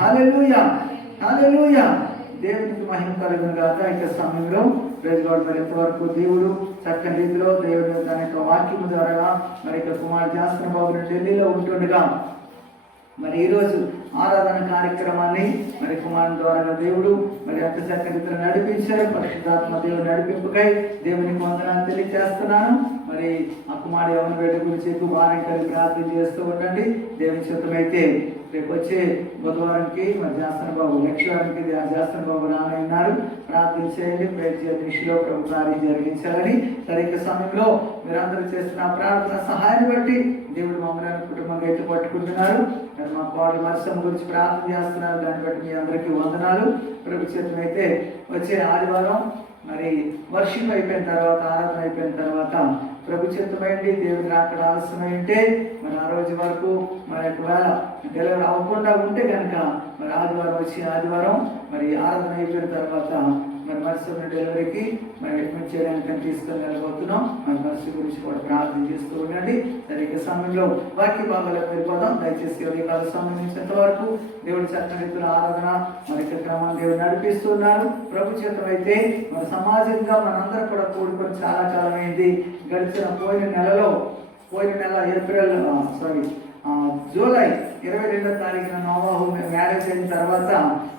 హల్లెలూయా, హల్లెలూయా. దేవునికి మహిమ కలుగును గాక. ఇక సమయంలో ప్రైజ్ గాడ్. మరి ఇంతవరకు దేవుడు చక్కని రీతిలో దేవుడు తన యొక్క వాక్యము ద్వారా మరి ఇక కుమార్ జాస్కర్ బాబు ఢిల్లీలో ఉంటుండగా మరి ఈరోజు ఆరాధన కార్యక్రమాన్ని మరి కుమారుని ద్వారా దేవుడు మరి అంత చక్కగా నడిపించారు. పరిశుద్ధాత్మ దేవుడు నడిపింపుకై దేవునికి వందనాలు తెలియజేస్తున్నాను. మరి ఆ కుమారుడు యవన బిడ్డ గురించి ఎక్కువ భారం కలిగి ప్రార్థన చేస్తూ ఉండండి. దేవుని చిత్తమైతే రేపు వచ్చే బుధవారంకి మరి జాస్కర్ బాబు లక్ష్యానికి జాస్కర్ బాబు రానున్నారు. ప్రార్థన చేయండి. ప్రతి దృష్టిలో ప్రభు కార్యం జరిగించాలని సరైన సమయంలో మీరందరూ చేస్తున్న ప్రార్థన సహాయాన్ని బట్టి దేవుడు మమ్మల్ని కుటుంబంగా అయితే పట్టుకుంటున్నారు. మరి మా కోడల వర్షం గురించి ప్రార్థన చేస్తున్నారు. దాన్ని బట్టి మీ అందరికీ వందనాలు. ప్రభు చిత్తం అయితే వచ్చే ఆదివారం మరి వర్షం అయిపోయిన తర్వాత ఆరాధన అయిపోయిన తర్వాత ప్రభు చిత్తమైంది దేవుడికి అక్కడ ఆలస్యమైంటే మరి ఆ రోజు వరకు మరి ఒకవేళ డెలివరీ అవ్వకుండా ఉంటే కనుక మరి ఆదివారం వచ్చి ఆదివారం మరి ఆరాధన అయిపోయిన తర్వాత మరి మరుసటి డెలివరీకి మరి అడ్మిట్ చేయడానికి తీసుకొని వెళ్ళబోతున్నాం. మరి మరుసటి గురించి కూడా ప్రార్థన చేస్తూ ఉండండి. సరిగ్గా సమయంలో వాక్య భాగాలకు వెళ్ళిపోదాం. దయచేసి ఉదయకాల సంబంధించినంత వరకు దేవుడి చక్కని రీతిలో ఆరాధన మరి క్రమాన్ని దేవుడు నడిపిస్తున్నారు. ప్రభు చిత్తం అయితే మన సమాజంగా మనందరం కూడా కూడుకొని చాలా కాలమైంది. గడిచిన పోయిన నెల ఏప్రిల్ జూలై 22వ తారీఖున నోవాహు మ్యారేజ్ అయిన తర్వాత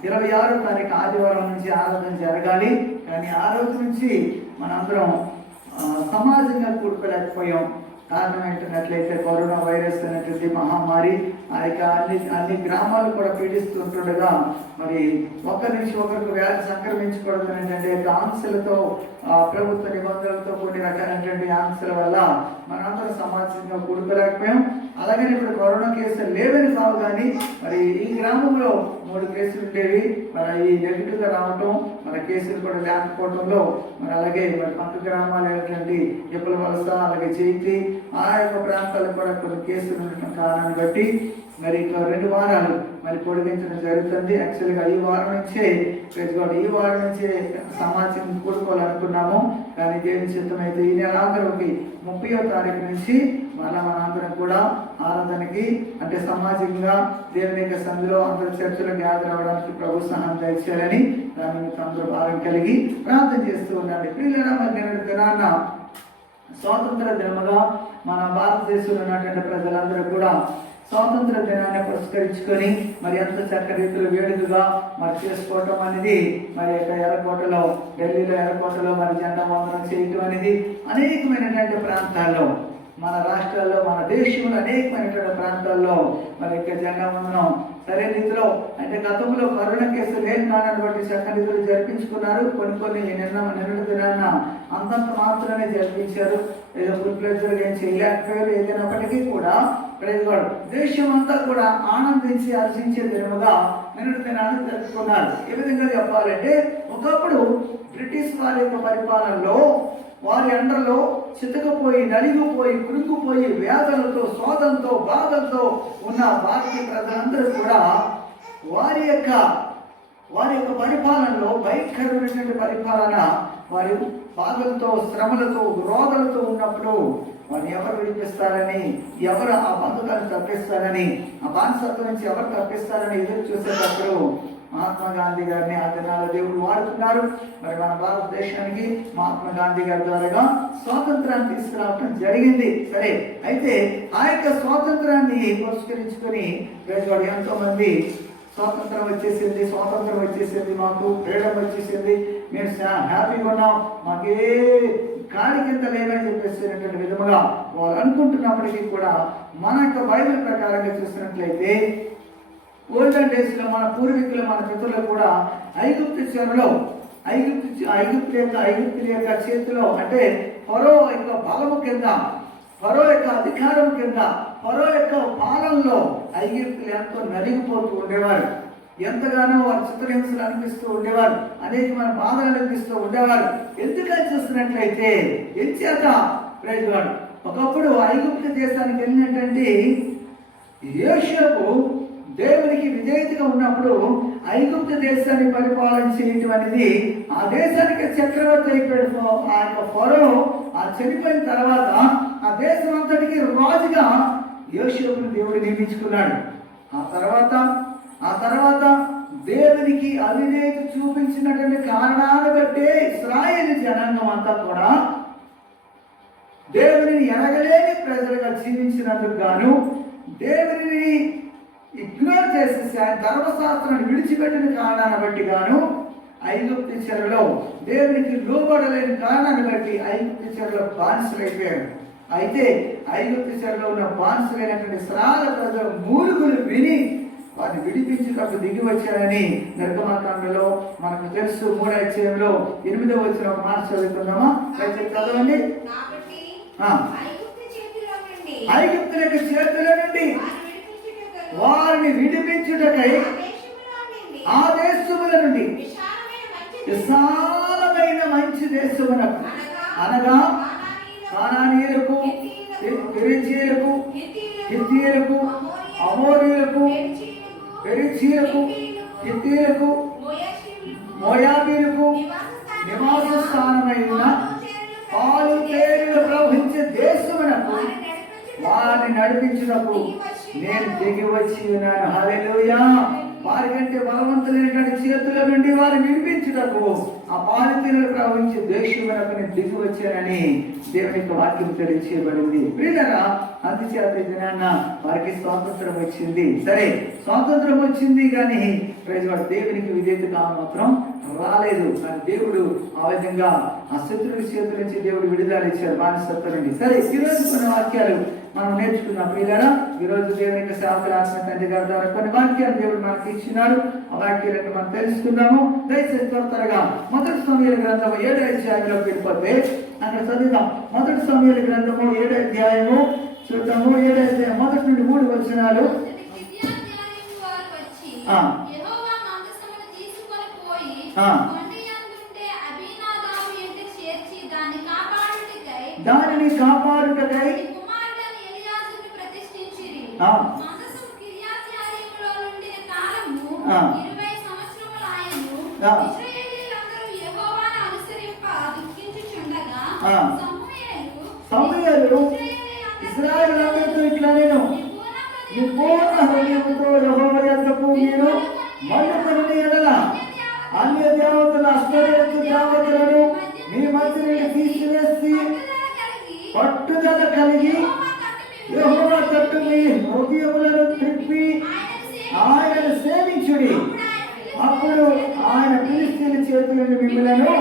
26వ తారీఖు ఆదివారం నుంచి ఆరాధన జరగాలి. కానీ ఆ రోజు నుంచి మనందరం సమాజంగా కూడుకోలేకపోయాం. కారణం ఏంటన్నట్లయితే కరోనా వైరస్ అనేటువంటి మహమ్మారి ఆ యొక్క అన్ని గ్రామాలు కూడా పీడిస్తుంటుండగా మరి ఒకరి నుంచి ఒకరికి వ్యాధి సంక్రమించకూడదు అనేటువంటి ఆంక్షలతో ప్రభుత్వ నిబంధనలతో కొన్ని రకాలైనటువంటి ఆంక్షల వల్ల మనందరం సమాజంగా కూడుకోలేకపోయాం. అలాగే ఇప్పుడు కరోనా కేసులు లేవని కావు, కానీ మరి ఈ గ్రామంలో 3 కేసులు ఉండేవి. మరి ఈ నెగిటివ్గా రావటం మన కేసులు కూడా లేకపోవడంలో మరి అలాగే మరి పక్క గ్రామాలు అయినటువంటి ఎప్పుల వలస అలాగే చేతి ఆ యొక్క ప్రాంతాలకు కూడా కొన్ని కేసులు ఉండటం కారణాన్ని బట్టి మరి 2 వారాలు మరి పొడిగించడం జరుగుతుంది. యాక్చువల్గా ఈ వారం నుంచే సమాజం కూడుకోవాలనుకున్నాము. కానీ దేవుని చిత్తం అయితే ఈ నెల ఆఖరికి 30వ తారీఖు నుంచి మనందరం కూడా ఆరాధనకి అంటే సమాజంగా దేవుని యొక్క సంధిలో అందరూ చర్చలో గ్యాదర్ అవ్వడానికి ప్రభు సహాయం దయచేయాలని దాని అందరూ భారం కలిగి ప్రార్థన చేస్తూ ఉండండి. పిల్లల దినాన్న స్వాతంత్ర దినముగా మన భారతదేశంలో ఉన్నటువంటి ప్రజలందరూ కూడా స్వాతంత్ర దినాన్ని పురస్కరించుకొని మరి ఎంత చక్కని రీతిలో వేడుకగా మరి చేసుకోవటం అనేది మరి ఎర్రకోటలో ఢిల్లీలో ఎర్రకోటలో మరి జెండా వందనం చేయటం అనేది అనేకమైనటువంటి ప్రాంతాల్లో మన రాష్ట్రాల్లో మన దేశంలో అనేకమైనటువంటి ప్రాంతాల్లో మరి జెండా వందనం సరైన రీతిలో అంటే గతంలో కరోనా కేసులు లేని నాణ్యాన్ని బట్టి చక్కని రీతిలో జరిపించుకున్నారు. కొన్ని నిన్నటి దినాన్న అంతంత మాత్రమే జరిపించారు. ఏదో ఫుల్ ఏం చేయలేకపోయారు. ఏదైనప్పటికీ కూడా దేశం అంతా కూడా ఆనందించి హర్షించే దినముగా నిన్నటి దినాన్ని జరుపుకున్నారు. ఏ విధంగా చెప్పాలంటే ఒకప్పుడు బ్రిటిష్ వారి యొక్క పరిపాలనలో వారి అండర్లో చితకపోయి నలిగిపోయి కురుకుపోయి వ్యాధులతో శోధంతో బాధలతో ఉన్న భారతీయ ప్రజలందరూ కూడా వారి యొక్క పరిపాలనలో భయంకరమైనటువంటి పరిపాలన వారి బాధలతో శ్రమలతో రోగాలతో ఉన్నప్పుడు వారిని ఎవరు విడిపిస్తారని ఎవరు ఆ బంధువులను తప్పిస్తారని ఆ బానిసత్వం నుంచి ఎవరు తప్పిస్తారని ఎదురు చూసేటప్పుడు మహాత్మా గాంధీ గారిని ఆ దినాల దేవుడు వాడుతున్నారు. మరి మన భారతదేశానికి మహాత్మా గాంధీ గారి ద్వారా స్వాతంత్రాన్ని తీసుకురావడం జరిగింది. సరే, అయితే ఆ యొక్క స్వాతంత్రాన్ని పురస్కరించుకొని ఎంతో మంది స్వాతంత్రం వచ్చేసింది, మాకు ఫ్రీడమ్ వచ్చేసింది, మేము హ్యాపీగా ఉన్నాం, మాకే కాడి కింద లేదని చెప్పేసినటువంటి విధముగా వాళ్ళు అనుకుంటున్నప్పటికీ కూడా మన యొక్క బైబిల్ ప్రకారంగా చూసినట్లయితే ఓల్డెన్ డేస్ లో మన పూర్వీకులు మన పితరులు కూడా ఐగుప్తుల యొక్క చేతిలో అంటే ఫరో యొక్క బలము కింద, ఫరో యొక్క అధికారం కింద, ఫరో యొక్క పాలనలో ఐగుప్తులు ఎంతో నలిగిపోతూ ఉండేవారు. ఎంతగానో వారు చిత్రహింసలు అనిపిస్తూ ఉండేవారు, అనేకమైన బాధలు అనిపిస్తూ ఉండేవారు. ఎందుకని చూస్తున్నట్లయితే ఎంచేత ప్రైజ్వాడు ఒకప్పుడు ఐగుప్తు దేశానికి వెళ్ళినటువంటి యోసేపు దేవునికి విధేయతగా ఉన్నప్పుడు ఐగుప్తు దేశాన్ని పరిపాలన చేయటం అనేది ఆ దేశానికి చక్రవర్తి అయిపోయాడు. ఆ యొక్క ఫరో చనిపోయిన తర్వాత ఆ దేశం అంతటికి రాజుగా యోసేపుని దేవుడు నియమించుకున్నాడు. ఆ తర్వాత దేవునికి అవిధేయత చూపించినటువంటి కారణాన్ని బట్టే ఇశ్రాయేలు జనాంగం అంతా కూడా దేవునిని ఎరగలేని ప్రజలుగా జీవించినందుకు గాను, దేవునిని ఇగ్నోర్ చేసేసి ఆయన ధర్మశాస్త్రాన్ని విడిచిపెట్టిన కారణాన్ని బట్టి గాను ఐగుప్తు చెరలో దేవునికి లోబడలేని కారణాన్ని బట్టి ఐగుప్తు చెరలో బానిసలైపోయారు. అయితే ఐగుప్తు చెరలో ఉన్న బానిసలైనటువంటి ఇశ్రాయేలు ప్రజలు మూలుగులు విని వారిని విడిపించేటప్పుడు దిగి వచ్చారని నిర్గమాకాండలో మనకు తెలుసు. 3వ అధ్యాయంలో 8వ వచనం ఒక మాట చదువుకుందామా? చదవండి. ఐగుప్తుల యొక్క చేతిలో నుండి వారిని విడిపించుటకై ఆ దేశముల నుండి విశాలమైన మంచి దేశమునకు, అనగా కానానీయులకు, పెరిజీయులకు, హిత్తీయులకు, అమోరీయులకు, పెరిజీయులకు, హిత్తీయులకు, మోయాబీయులకు నివాస స్థానమైన పాలు తేనెలు ప్రవహించే దేశమునకు వారిని నడిపించినప్పుడు నేను దిగి వచ్చి ఉన్నాను. హల్లెలూయా. వారికంటే బలవంతులైనటువంటి చేతుల నుండి వారిని విడిపించుటకు ఆ పాలు తేనెలు ప్రవహించే దేశమునకు నేను దిగి వచ్చానని దేవుని యొక్క వాక్యం తెలియచేయబడింది. ప్రియులారా, అందుచేత దినాన్న వారికి స్వాతంత్రం వచ్చింది. సరే, స్వాతంత్రం వచ్చింది కానీ ప్రజలు దేవునికి విధేయత మాత్రం రాలేదు. కానీ దేవుడు ఆ విధంగా ఆ శత్రువుల చేతుల నుంచి దేవుడు విడుదల ఇచ్చారు బానిసత్వం నుండి. సరే, ఈరోజు కొన్ని వాక్యాలు మనం నేర్చుకున్నాం. ప్రియులారా, ఈరోజు దేవుని యొక్క సేవకుల ఆత్మ తండ్రి గారి ద్వారా కొన్ని వాక్యాలు దేవుడు మనకి ఇచ్చినారు. ఆ వాక్యాలను మనం తెలుసుకుందాము. దయచేసి త్వరగా 1 సమూయేలు గ్రంథము 7వ అధ్యాయంలోకి వెళ్ళిపోతే అక్కడ చదువుదాం. 1 సమూయేలు గ్రంథము 7వ అధ్యాయము చూద్దాము. 7వ అధ్యాయం 1 నుండి 3 వచనాలు. దానిని కాపాడుటకై సమూయేలు ఇశ్రాయేలుతో ఇట్లా నేను మీ పూర్ణ హృదయంతో యెహోవా యొద్దకు మీరు మళ్ళీ ఎడల అన్య దేవతల అశ్వరేతు దేవతలను మీ మధ్య నుండి తీసివేసి పట్టుదల కలిగి యెహోవా తట్టు మీ హృదయములను త్రిప్పి ఆయనను సేవించుడి. అప్పుడు ఆయన ఫిలిష్తీయుల చేతుల నుండి మిమ్మలను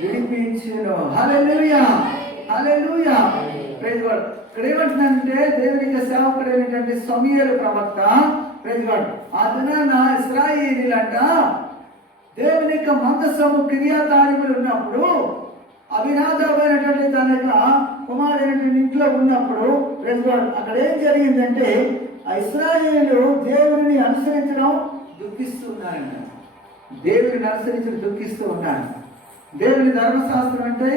విడిపించును. హల్లెలూయా, హల్లెలూయా. Praise God. ఇక్కడ ఏమంటుందంటే దేవునికి సేవకుడైనటువంటి సమూయేలు ప్రవక్త, ప్రైజ్ గాడ్, ఆ దినాన ఇశ్రాయేలీలంట దేవుని యొక్క మందసము కిర్యతాయిములు ఉన్నప్పుడు అభినాదాబైనటువంటి తన యొక్క కుమారుడైనటువంటి ఇంట్లో ఉన్నప్పుడు ప్రైజ్ గాడ్ అక్కడ ఏం జరిగిందంటే ఆ ఇశ్రాయేలు దేవుని అనుసరించడం దుఃఖిస్తూ ఉన్నారంట. దేవుని అనుసరించడం దుఃఖిస్తూ ఉన్నారు. దేవుని ధర్మశాస్త్రం అంటే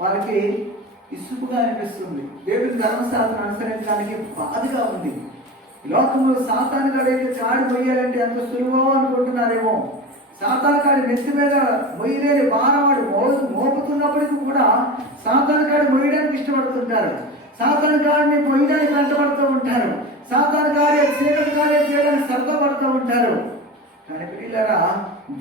వాళ్ళకి ఇసుపుగా అనిపిస్తుంది. దేవుని ధర్మశాస్త్రం అనుసరించడానికి బాధగా ఉంది. లోకంలో సాతాను గడైతే చాడి మొయ్యాలంటే ఎంత సులువో అనుకుంటున్నారేమో. సాతాను కాడి నెత్తి మీద మొయ్యలేని భారవాడు మోపుతున్నప్పటికీ కూడా సాతాను కాడి మొయ్యడానికి ఇష్టపడుతుంటారు. సాతాను కాడిని మొయ్యడానికి వెంటబడుతూ ఉంటారు. సాతాను కార్య చీకటి కార్యం చేయడానికి శ్రద్ధపడుతూ ఉంటారు. కానీ పిల్లరా,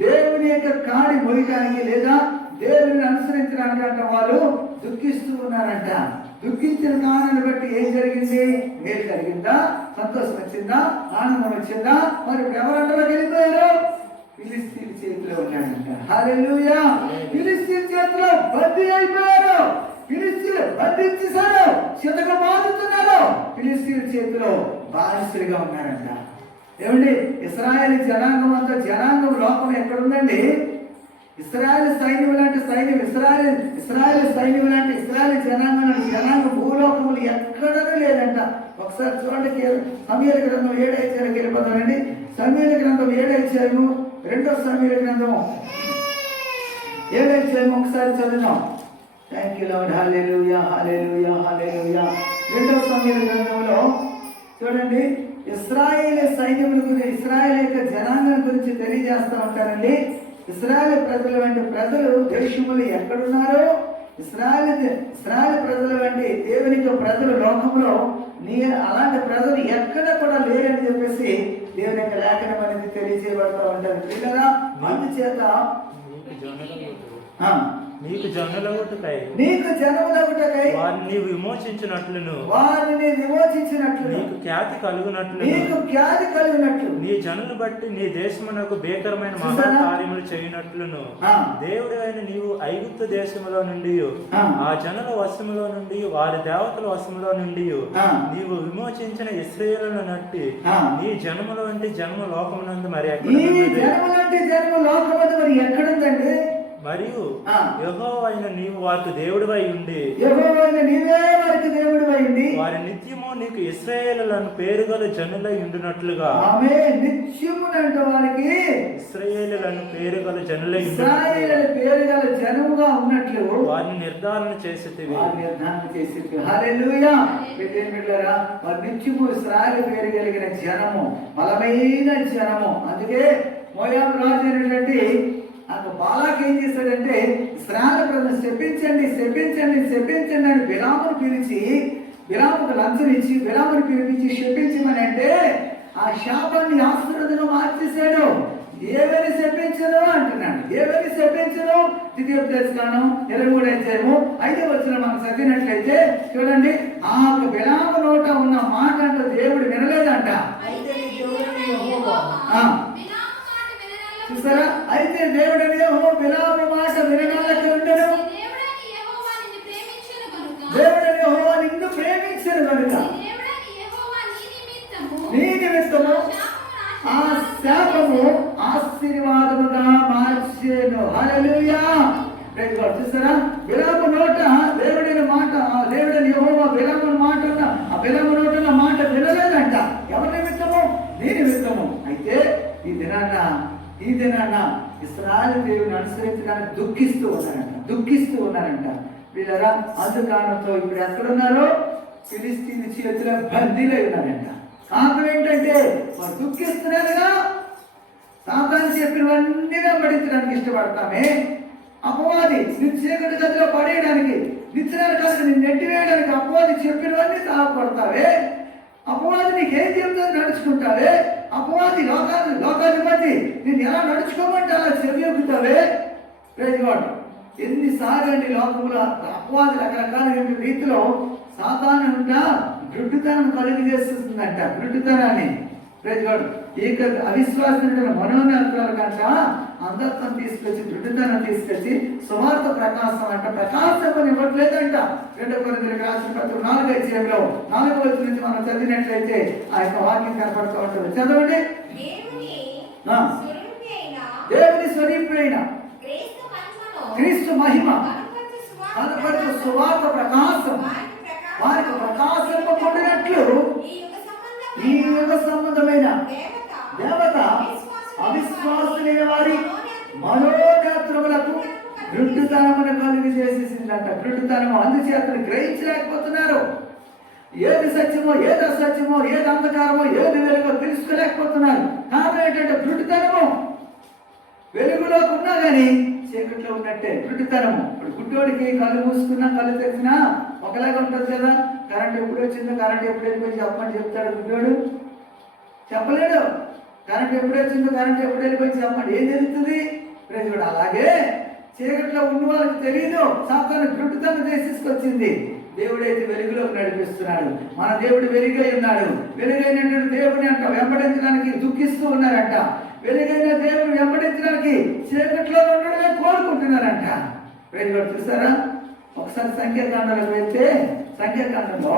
దేవుని యొక్క కాడి మొయ్యడానికి లేదా దేవుని అనుసరించడానికి అంట వాళ్ళు దుఃఖిస్తూ ఉన్నారంట. దుఃఖించిన కారణాన్ని బట్టి ఏం జరిగింది? మేలు జరిగిందా? సంతోషం వచ్చిందా? ఆనందం వచ్చిందా? మరి ఎవరంటలోకి వెళ్ళిపోయారు? ఫిలిష్తీయుల చేతిలో ఉన్నాడంట. హల్లెలూయా. ఫిలిష్తీయుల చేతిలో బందీ అయిపోయారు. ఫిలిష్తీయులు బంధించేశారు, చితక బాదుతున్నారు. ఫిలిష్తీయుల చేతిలో బానిసలుగా ఉన్నారంట. ఏమండి, ఇశ్రాయేలు జనాంగం అంతా జనాంగం లోపల ఎక్కడుందండి? ఇశ్రాయేలు సైన్యం లాంటి సైన్యం, ఇశ్రాయేలు సైన్యం లాంటి ఇశ్రాయేలు జనాంగం లాంటి జనాంగం భూలోకములు ఎక్కడనే లేదంట. ఒకసారి చూడండి, సమూయేలు గ్రంథం 7వ అధ్యాయానికి వెళ్ళిపోతానండి. సమూయేలు గ్రంథం 7వ అధ్యాయము, 2వ సమూయేలు గ్రంథం 7వ అధ్యాయం ఒకసారి చదువుదాం. Thank you Lord. Hallelujah, hallelujah, hallelujah. 2వ సమూయేలు గ్రంథంలో చూడండి, ఇశ్రాయేలు సైన్యముల గురించి, ఇశ్రాయేలు యొక్క జనాంగం గురించి తెలియజేస్తూ ఉంటారండి. ఇశ్రాయేలు ప్రజల వంటి ప్రజలు దేశములు ఎక్కడున్నారో, ఇశ్రాయేలు ప్రజల వంటి దేవుని యొక్క ప్రజలు లోకంలో అలాంటి ప్రజలు ఎక్కడ కూడా లేరని చెప్పేసి దేవుని యొక్క లేఖనం అనేది తెలియజేయబడతా ఉంటారు పిల్లరా. అందుచేత నీకు జనులగుటకై వారిని విమోచించినట్లును నీకు ఖ్యాతి కలుగునట్లు నీ జనులు బట్టి నీ దేశమునకు భీకరమైన మహాకార్యములు చేయనట్లును దేవుడు అయిన నీవు ఐగుప్తు దేశములో నుండి ఆ జనుల వశములో నుండి వారి దేవతల వశములో నుండి నీవు విమోచించిన ఇశ్రాయేలును నట్టి నీ జన్మలో వంటి జన్మ లోకమునందు మరి ఎక్కడుందండి? మరియు యెహోవా అయిన నీవు వారికి దేవుడివై ఉండి వారి నిత్యము నీకు ఇశ్రాయేలులను పేరుగల జనులై ఉండునట్లుగా వారికి ఇశ్రాయేలులను పేరుగల జనులై పేరుగల జనముగా ఉన్నట్లు వారిని నిర్ధారణ చేసేది. హల్లెలూయా. వారి నిత్యము ఇశ్రాయేలు పేరు కలిగిన జనము, బలమైన జనము. అందుకే మోయాబు రాజు అయినటువంటి బాలాక్ ఏం చేశాడంటే ఇశ్రాయేలు ప్రజలను శపించండి అని బిలామును పిలిచి బిలాముకు లంచం ఇచ్చి బిలామును పిలిపించి శపించమని అంటే ఆ శాపాన్ని ఆశీర్వాదంగా మార్చేశాడు. ఏవని శపించను అంటున్నాడు. ఏవని శపించను? ద్వితీయోపదేశకాండం 23వ అధ్యాయము 5వ వచనం మనం చదివినట్లయితే చూడండి, ఆ బిలాము నోట ఉన్న మాట అంటే దేవుడు వినలేదంట. చూసారా? అయితే దేవుడని బిలాము మాట వినడానికి ఉండను. దేవుడని యెహోవా నిన్ను ప్రేమించను కనుక నీ నిమిత్తము ఆ శాపము ఆశీర్వాదముగా మార్చెను. హల్లెలూయా. చూసారా? బిలాము నోట దేవుడైన మాట, దేవుడని యెహోవా బిలాము మాట, ఆ బిలాము నోట మాట వినలేదంట. ఎవరి నిమిత్తము? నీ నిమిత్తము. అయితే ఈ దినాన్న ఇశ్రాయేలు దేవుని అనుసరించడానికి దుఃఖిస్తూ ఉన్నారంట వీళ్ళరా. అందుకారణంతో ఇప్పుడు ఎక్కడున్నారో ఫిలిస్తీన్ చేతిలో బందీలై ఉన్నారంట. కారణం ఏంటంటే వారు దుఃఖిస్తున్నారుగా. సాతాను చెప్పినవన్నీ వెంబడించడానికి ఇష్టపడతామే. అపవాది చీకటి గదిలో పడేయడానికి, నిత్యనాల కాదు నేను నెట్టివేయడానికి అపవాది చెప్పినవన్నీ సహాయపడతావే. అపవాది నీకేం చెప్తుందో నడుచుకుంటావే. అపవాది లోకాధిపతి నేను ఎలా నడుచుకోమంటే అలా చెవియొక్కుతావే. Praise God. ఎన్నిసార్లు అండి లోకంలో అపవాది రకరకాల రీతిలో సాతాను ఉంటా దృఢతనం కలుగు చేస్తుందంట. దృఢతనాన్ని ప్రైజ్ గాడ్. ఇక అవిశ్వాసమైన మనోనేత్రాల కంట అంధత్వం తీసుకొచ్చి దృఢతనం తీసుకొచ్చి సువార్త ప్రకాశం అంట ప్రకాశం ఇవ్వట్లేదంట. 2 కొరింథీయులకు రాసిన పత్రిక 4వ అధ్యాయంలో 4వ వచనం నుంచి మనం చదివినట్లయితే ఆ యొక్క వాక్యం కనపడుతూ ఉంటుంది. చదవండి. దేవుని స్వరూపుడైన క్రీస్తు మహిమ కనపడుతూ సువార్త ప్రకాశం వారికి ప్రకాశింపబడినట్లు ఈ యుగ సంబంధమైన దేవత అవిశ్వాసులైన వారి మనోనేత్రములకు దృఢతనమును కలుగు చేసేసిందంట. దృఢతనము అందుచేతను గ్రహించలేకపోతున్నారు. ఏది సత్యమో, ఏది అసత్యమో, ఏది అంధకారమో, ఏది వెలుగో తెలుసుకోలేకపోతున్నారు. కారణం ఏంటంటే దృఢతనము. వెలుగులో ఉన్నా కానీ చీకట్లో ఉన్నట్టే దృఢతనము. ఇప్పుడు గుడ్డోడికి కళ్ళు మూసుకున్నా కళ్ళు తెరిచినా ఒకలాగా ఉంటుంది కదా. కరెంట్ ఎప్పుడు వచ్చిందో, కరెంట్ ఎప్పుడు వెళ్ళిపోయి చెప్పమని చెప్తాడు గుడ్డోడు? చెప్పలేడు. కరెంట్ ఎప్పుడు వచ్చిందో, కరెంట్ ఎప్పుడు వెళ్ళిపోయి చెప్పండి, ఏం జరుగుతుంది? ప్రజలు అలాగే చీకట్లో ఉన్న వాళ్ళకి తెలియదు. సాతాను దృఢతను తీసుకొచ్చింది. దేవుడైతే వెలుగులోకి నడిపిస్తున్నాడు. మన దేవుడు వెలుగై ఉన్నాడు. వెలుగైనటువంటి దేవుని అంట వెంబడించడానికి దుఃఖిస్తూ ఉన్నారంట. వెలుగైన దేవుని వెంబడించడానికి చీకట్లో ఉండడమే కోరుకుంటున్నారంట. ప్రజలు చూసారా? ఒకసారి సంఖ్యాకాండంలోకి వెళ్తే సంఖ్యాకాండంలో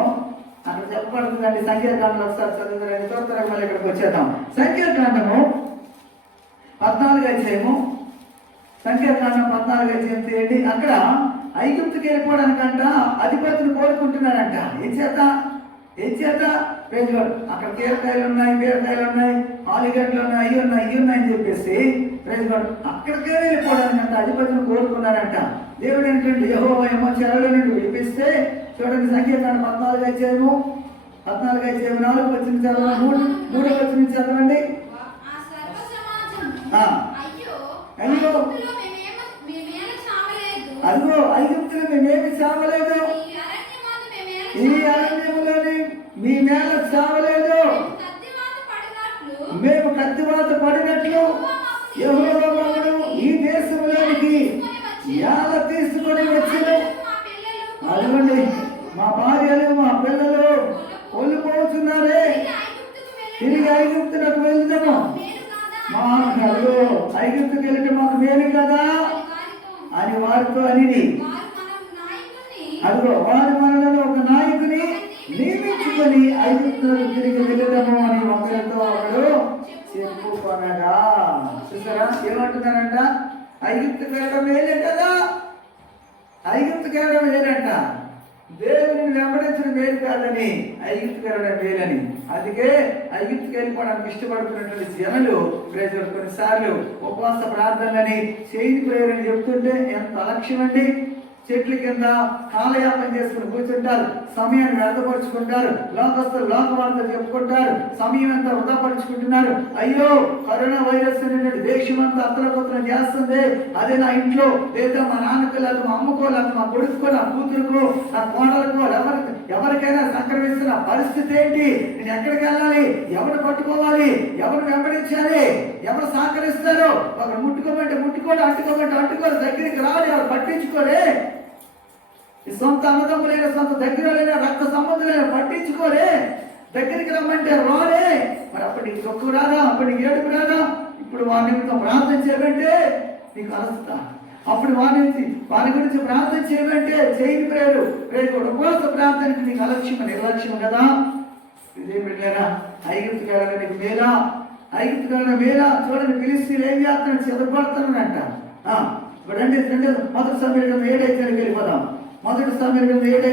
అక్కడ చెప్పబడుతుందండి. సంఖ్యాకాండంలో ఒకసారి చదువుతారండి. త్వరగా మళ్ళీ ఇక్కడికి వచ్చేద్దాం. సంఖ్యాకాండము 14వ అధ్యాయము. సంఖ్యాకాండం 14వ అధ్యాయం చేయండి. అక్కడ ఐగుప్తుకి వెళ్ళిపోవడానికంట అధిపతిని కోరుకుంటున్నారంట. ఏం చేత పేదవాడు అక్కడ బీరకాయలు ఉన్నాయి, ఆలుగడ్డలు ఉన్నాయి, అవి ఉన్నాయని చెప్పేసి పేదవాడు అక్కడికే వెళ్ళిపోవడానికంట అధిపతిని కోరుకున్నారంట. దేవుడు ఏంటంటే యెహోవా ఏమో చెరలో నుండి విడిపిస్తే చూడండి. సంఖ్యాకాండం 14వ అధ్యాయము 4వ వచనం చదవండి. 3వ వచనం చదవండి. అదిగో ఐగుప్తులు మేమేమి చావలేదు, ఈ అరణ్యములోని మీ నేల చావలేదు, తరువాత పడినట్లు యెహోవా మమ్మను ఈ దేశంలోనికి ఎలా తీసుకొని వచ్చెను. అదిగోండి మా భార్యలు మా పిల్లలు కోల్పోతున్నారే, తిరిగి ఐగుప్తులకు వెళ్దాము, మాకు ఐగుప్తుకు వెళ్ళటం మాకు మేలు కదా అని వారితో అనేది. అదిగో వారి మనలో ఒక నాయకుని నియమించుకొని ఐగుప్తులకు తిరిగి వెళ్ళడము అని ఒకరితో ఒకడు చెప్పుకొనగా. చూసారా ఏమంటున్నారంట? ఐగుప్తుకు వెళ్ళడం మేలే కదా, ఐగుప్తుకు వెళ్ళడం మేలంట, దేవుని వెంబడించడం మేలు కాదని ఐగుప్తుకు వెళ్ళడం మేలని. అందుకే ఐగుప్తుకు వెళ్ళిపోవడానికి ఇష్టపడుతున్నటువంటి జనులు కొన్నిసార్లు ఉపవాస ప్రార్థనలని చేయి ప్రేరని చెప్తుంటే ఎంత అలక్ష్యం అండి. చెట్ల కింద కాలయాపన చేసుకుని కూర్చుంటారు, సమయాన్ని వ్యర్థపరుచుకుంటారు, లోకస్తులు లోకవార్తలు చెప్పుకుంటారు, సమయం అంతా వృధాపరుచుకుంటున్నారు. అయ్యో కరోనా వైరస్ అనేటువంటి దేశం అంతా అత్తలకొత్తలు చేస్తుంది, అదే నా ఇంట్లో లేదా మా నాన్నకు లేదా మా అమ్మకో లేదా మా కొడుకో నా కూతురుకో నా కోడలకో ఎవరికైనా సంక్రమిస్తున్న పరిస్థితి ఏంటి? నేను ఎక్కడికి వెళ్ళాలి? ఎవరు పట్టుకోవాలి? ఎవరు వెంబడించాలి? ఎవరు సహకరిస్తారు? ఒకరు ముట్టుకోమంటే ముట్టుకోడు, అంటుకోమంటే అంటుకోరు, దగ్గరికి రావాలి, ఎవరు పట్టించుకోరే. ఈ సొంత అన్నదమ్ములైన సొంత దగ్గరలైన రక్త సంబంధులైన పట్టించుకోరే, దగ్గరికి రమ్మంటే రాలే. మరి అప్పుడు నీకు చొక్కు రాదా? అప్పుడు నీకు ఏడుపు రాదా? ఇప్పుడు వారి నిమిత్తం ప్రార్థన చేయమంటే నీకు అలస్తా. అప్పుడు వారి గురించి ప్రార్థన చేయమంటే చేయని ప్రేరు ఉపవాస ప్రార్థనకి నీకు అలక్ష్యం నిర్లక్ష్యం కదా. ఇదేం పెట్టారా? ఐగుప్తుకు వెళ్ళడం నీకు మేలా? ఐగుప్తుకు వెళ్ళడం మేలా? చూడండి ఫిలిష్తీయులు ఏం చేస్తున్నాడు? చెదరపడుతున్నాడంట. ఇప్పుడు మొదటి సమయంలో 7 వెళ్ళిపోదాం. మొదటి సమయంలో 7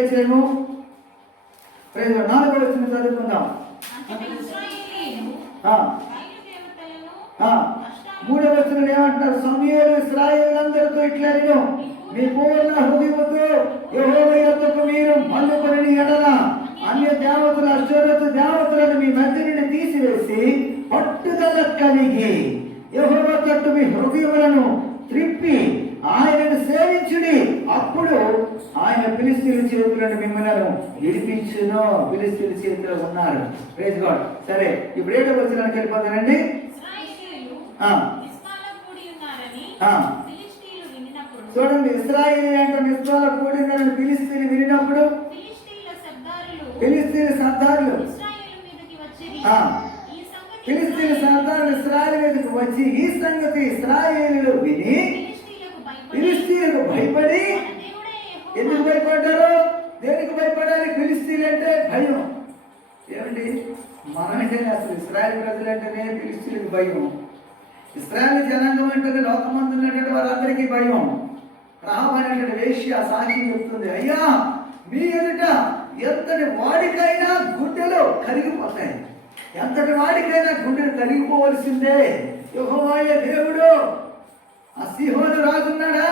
4వ వచనం చదువుకుందాం. 3వ వచనం ఏమంటున్నారు? సమూయేలు ఇశ్రాయేలులందరితో ఇట్లా నేను మీ పూర్ణ హృదయముతో యెహోవా యొద్దకు మీరు మళ్ళుకొని ఎడల అన్య దేవతల అశ్వరథ దేవతలను మీ మధ్య నుండి తీసివేసి పట్టుదల కలిగి యెహోవా తట్టు మీ హృదయములను త్రిప్పి ఆయనను సేవించుడి, అప్పుడు ఆయన ఫిలిష్తీయుల చేతులను మిమ్మల్ని విడిపించును. ఫిలిష్తీయుల చేతిలో ఉన్నారు. Praise God. సరే ఇప్పుడు 7వ వచనానికి వెళ్ళిపోతానండి. చూడండి, ఇశ్రాయేలు అంటే మిస్పాలో కూడి ఉన్నారని ఫిలిష్తీయులు వినినప్పుడు ఫిలిష్తీయుల సర్దారులు ఇశ్రాయేలు మీదకి వచ్చి ఈ సంగతి ఇశ్రాయేలు విని ఫిలిష్తీయులకు భయపడి. ఎందుకు భయపడ్డారు? దేనికి భయపడాలి? ఫిలిష్తీయులు అంటే భయం. ఏమండి మనమంటేనే అసలు ఇశ్రాయేలు ప్రజలు అంటేనే ఫిలిష్తీయులకు భయం. ఇశ్రాయేలు జనాంగం అంటేనే లోకమందున్నటువంటి వారందరికీ భయం. రాహాబు అనేటువంటి వేశ్య సాక్షి చెప్తుంది, అయ్యా మీ ఎదుట ఎంతటి వాడికైనా గుండెలు కరిగిపోతాయి, ఎంతటి వాడికైనా గుండెలు కరిగిపోవలసిందే. యెహోవాయే దేవుడు. ఆ సీహోను రాజున్నాడా?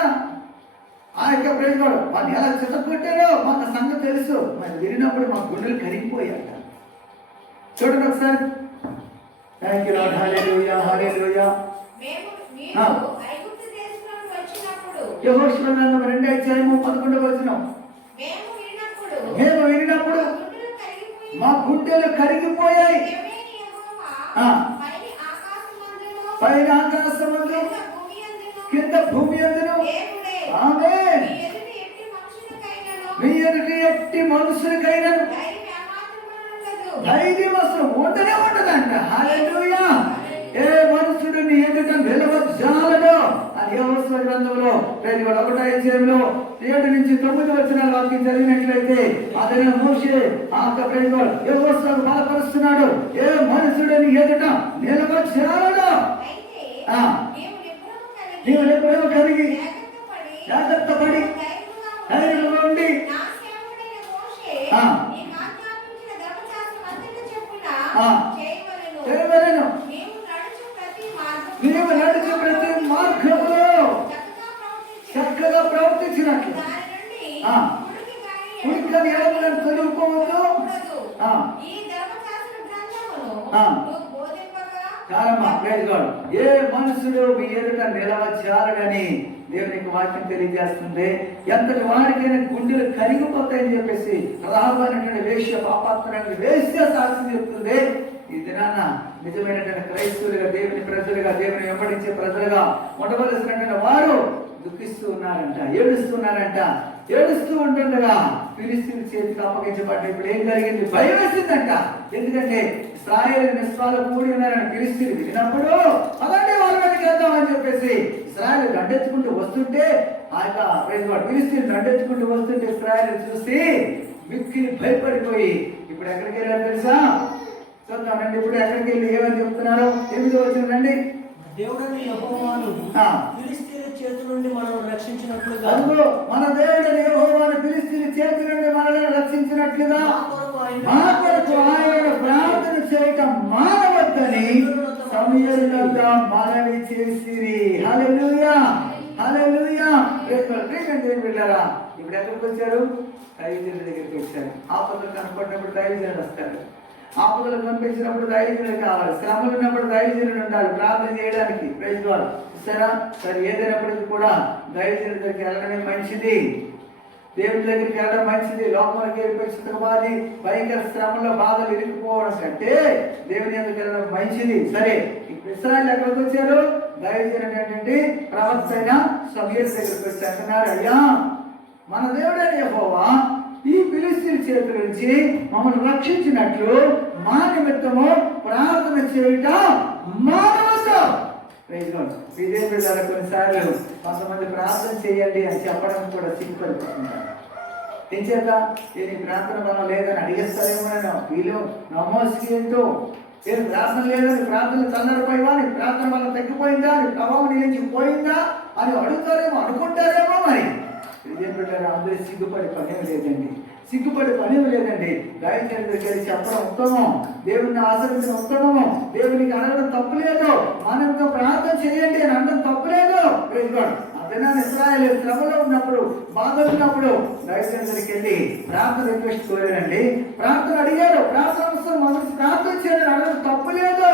ఆ యొక్క ప్రజలు వాడిని ఎలా చిత్తకొట్టారో మాకు సంగతి తెలుసు. మరి విరినప్పుడు మా గుండెలు కరిగిపోయాక. చూడండి ఒకసారి. Thank you Lord. Hallelujah, hallelujah. యెహోషువ గ్రంథం 2:11 వచనం. మేము వినినప్పుడు మా గుండెలు కరిగిపోయాయి. పైన ఆకాశమందు కింద భూమి అందును ఆమేన్. మీ ఎదుటి ఎట్టి మనుషులకైనా ధైర్యం అసలు ఉండనే ఉండదంట. హల్లెలూయా. ఏ మనుషుడు నీ ఎదుట నిలవజాలడు అని యెహోషువ గ్రంథంలో 1:7 7-9 వచనాల వాక్యం చదివినట్లయితే అతను మోషే ఆ ప్రేమలో యెహోషువను బలపరుస్తున్నాడు. ఏ మనుషుడు నీ ఎదుట నిలవజాలడు. నీవు ఎప్పుడో కలిగి జాగ్రత్త పడి ధైర్యంగా ఉండి చేయవలెను. నీవు నడుచు ప్రతి మార్గంలో చక్కగా ప్రవర్తించినట్లు ఉడికని ఎడమలను తొలగిపోవద్దు. ఏ మనుషుడు మీ ఎదుట నిలవచారని దేవునికి వాక్యం తెలియజేస్తుంది. ఎంతటి వారికైనా గుండెలు కరిగిపోతాయని చెప్పేసి రాహాబు అనేటువంటి వేశ్య పాపాత్ముడైన వేశ్య సాక్షి చెప్తుంది. ఈ దినాన నిజమైనటువంటి క్రైస్తవులుగా, దేవుని ప్రజలుగా, దేవుని వెంబడించే ప్రజలుగా ఉండవలసినటువంటి వారు దుఃఖిస్తూ ఉన్నారంట, ఏడుస్తున్నారంట. ఏడుస్తూ ఉంటుండగా ఫిలిస్తీయుల చేతికి అప్పగించబడ్డ ఇప్పుడు ఏం జరిగింది? భయం వేసిందంట. ఎందుకంటే ఇశ్రాయేలు నిస్వాలు కూడి ఉన్నారని ఫిలిస్తీయులు విన్నప్పుడు అలాంటి వాళ్ళ మీదకి వెళ్దామని చెప్పేసి ఇశ్రాయేలు దండెత్తుకుంటూ వస్తుంటే, ఆ యొక్క ఫిలిస్తీయులు దండెత్తుకుంటూ వస్తుంటే ఇశ్రాయేలు చూసి మిక్కిలి భయపడిపోయి ఇప్పుడు ఎక్కడికి వెళ్ళారు తెలుసా? చూద్దామండి. ఇప్పుడు ఎక్కడికి వెళ్ళి ఏమని చెప్తున్నారు? 8వ వచనం రండి. దేవుడని యెహోవాను ఫిలిష్తీయుల చేతి నుండి మనల్ని రక్షించినట్లుగా, మన దేవుడని యెహోవాను ఫిలిష్తీయుల చేతి నుండి మనల్ని రక్షించినట్లుగా మా కొరకు ఆయన ప్రార్థన చేయటం మానవద్దని సమూయేలుతో మనవి చేసిరి. హల్లెలూయా, హల్లెలూయా. వెళ్ళారా? ఇప్పుడు ఎక్కడికి వచ్చారు? దైవజనుల దగ్గరికి వచ్చారు. ఆపదలు కనపడినప్పుడు దైవజనులు వస్తారు. ఆపదలు కనిపించినప్పుడు దైవజనులు కావాలి. శ్రమలు ఉన్నప్పుడు దైవజనులు ఉండాలి ప్రార్థన చేయడానికి. Praise God. చూసారా? సరే, ఏదైనప్పటికీ కూడా దైవజనుల దగ్గరికి వెళ్ళడమే మంచిది. దేవుని దగ్గరికి వెళ్ళడం మంచిది. లోకంలోకి పరిస్థితి భయంకర శ్రమంలో బాధలు ఇరుక్కుపోవడం కంటే దేవుని దగ్గరికి వెళ్ళడం మంచిది. సరే, ఇప్పుడు ఇశ్రాయేలు ఎక్కడికి వచ్చారు? దైవజనుడు ఏంటంటే ప్రవక్త అయిన సమూయేలు దగ్గరికి వచ్చి అంటున్నారు, అయ్యా మన దేవుడైన యెహోవా ఈ ఫిలిష్తీయుల చేతి నుంచి మమ్మల్ని రక్షించినట్లు మా నిమిత్తము ప్రార్థన చేయుట మానవద్దు. ఇదే బిడ్డల కొన్నిసార్లు కొంతమంది ప్రార్థన చేయండి అని చెప్పడం కూడా సిగ్గుపడిపోతున్నారు. ఏం చేత? నీ ప్రార్థన బలం లేదని అడిగేస్తారేమో వీళ్ళు నమోసి ఏంటో, ఏం ప్రార్థన లేదని, ప్రార్థన చల్లడిపోయివా, నీ ప్రార్థన వల్ల తగ్గిపోయిందా, నీ ప్రభావం నీ నుంచి పోయిందా అని అడుగుతారేమో, అనుకుంటారేమో. మరి ఇదే బిడ్డలు అందరూ సిగ్గుపడి పనేం లేదండి, సిగ్గుపడి పనేం లేదండి. దైవజనుడి దగ్గరికి వెళ్ళి చెప్పడం ఉత్తమం, దేవుడిని ఆశ్రయించడం ఉత్తమము. దేవునికి అనడం తప్పులేదు, మనతో ప్రార్థన చేయండి అని అనడం తప్పులేదు. అదేనా ఇశ్రాయేలు శ్రమలో ఉన్నప్పుడు, బాధలు ఉన్నప్పుడు దైవజనుడి దగ్గరికి వెళ్ళి ప్రార్థన రిక్వెస్ట్ కోరారండి, ప్రార్థన అడిగారు, ప్రార్థన మొదటి ప్రార్థన చేయాలని అనడం తప్పులేదు.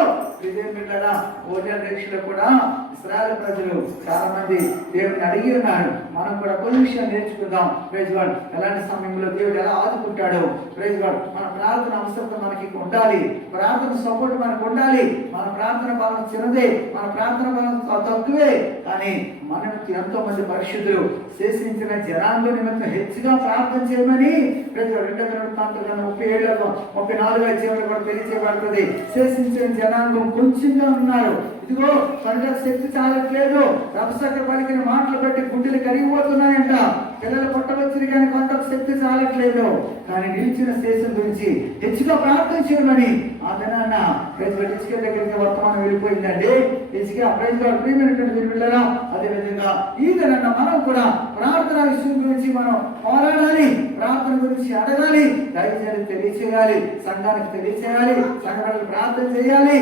ఇదే బిడ్డలా భోజన దీక్షలో కూడా ఇశ్రాయేలు ప్రజలు చాలా మంది దేవుడిని అడిగి ఉన్నారు. మనం కూడా కొన్ని విషయాలు నేర్చుకుందాం. Praise God. ఎలాంటి సమయంలో దేవుడు ఎలా ఆదుకుంటాడో. Praise God. మన ప్రార్థన అవసరత మనకి ఉండాలి, ప్రార్థన సపోర్ట్ మనకు ఉండాలి. మన ప్రార్థన బలం చిన్నదే, మన ప్రార్థన బలం తక్కువే. కానీ మనం ఎంతో మంది పరిశుద్ధులు శేషించిన జనాంగ నిమిత్తం హెచ్చుగా ప్రార్థన చేయమని ప్రతి 2 Wృత్తాంతాలు 37-34 కూడా తెలియజేయబడుతుంది. శేషించిన జనాంగం కొంచెంగా ఉన్నారు. ఇదిగో కొందరు శక్తి చాలట్లేదు, రభసక పలికిన మాటలు బట్టి గుండెలు కరిగిపోతున్నాయంట. పిల్లలు పుట్టవచ్చుని కానీ కొందరు శక్తి చాలట్లేదు. కానీ నిలిచిన శేషం గురించి హెచ్చుగా ప్రార్థన చేయమని ఆ దినాన్న ప్రైజ్ ఇసుక దగ్గరికి వర్తమానం వెళ్ళిపోయిందండి. ఇసుక ప్రైజ్ ప్రియమైనటువంటి పిల్లరా, అదేవిధంగా ఈ దినాన్న మనం కూడా ప్రార్థన విషయం గురించి మనం పోరాడాలి, ప్రార్థన గురించి అడగాలి, దైవజనులకు తెలియచేయాలి, సంఘానికి తెలియచేయాలి, సంఘాలకు ప్రార్థన చేయాలి.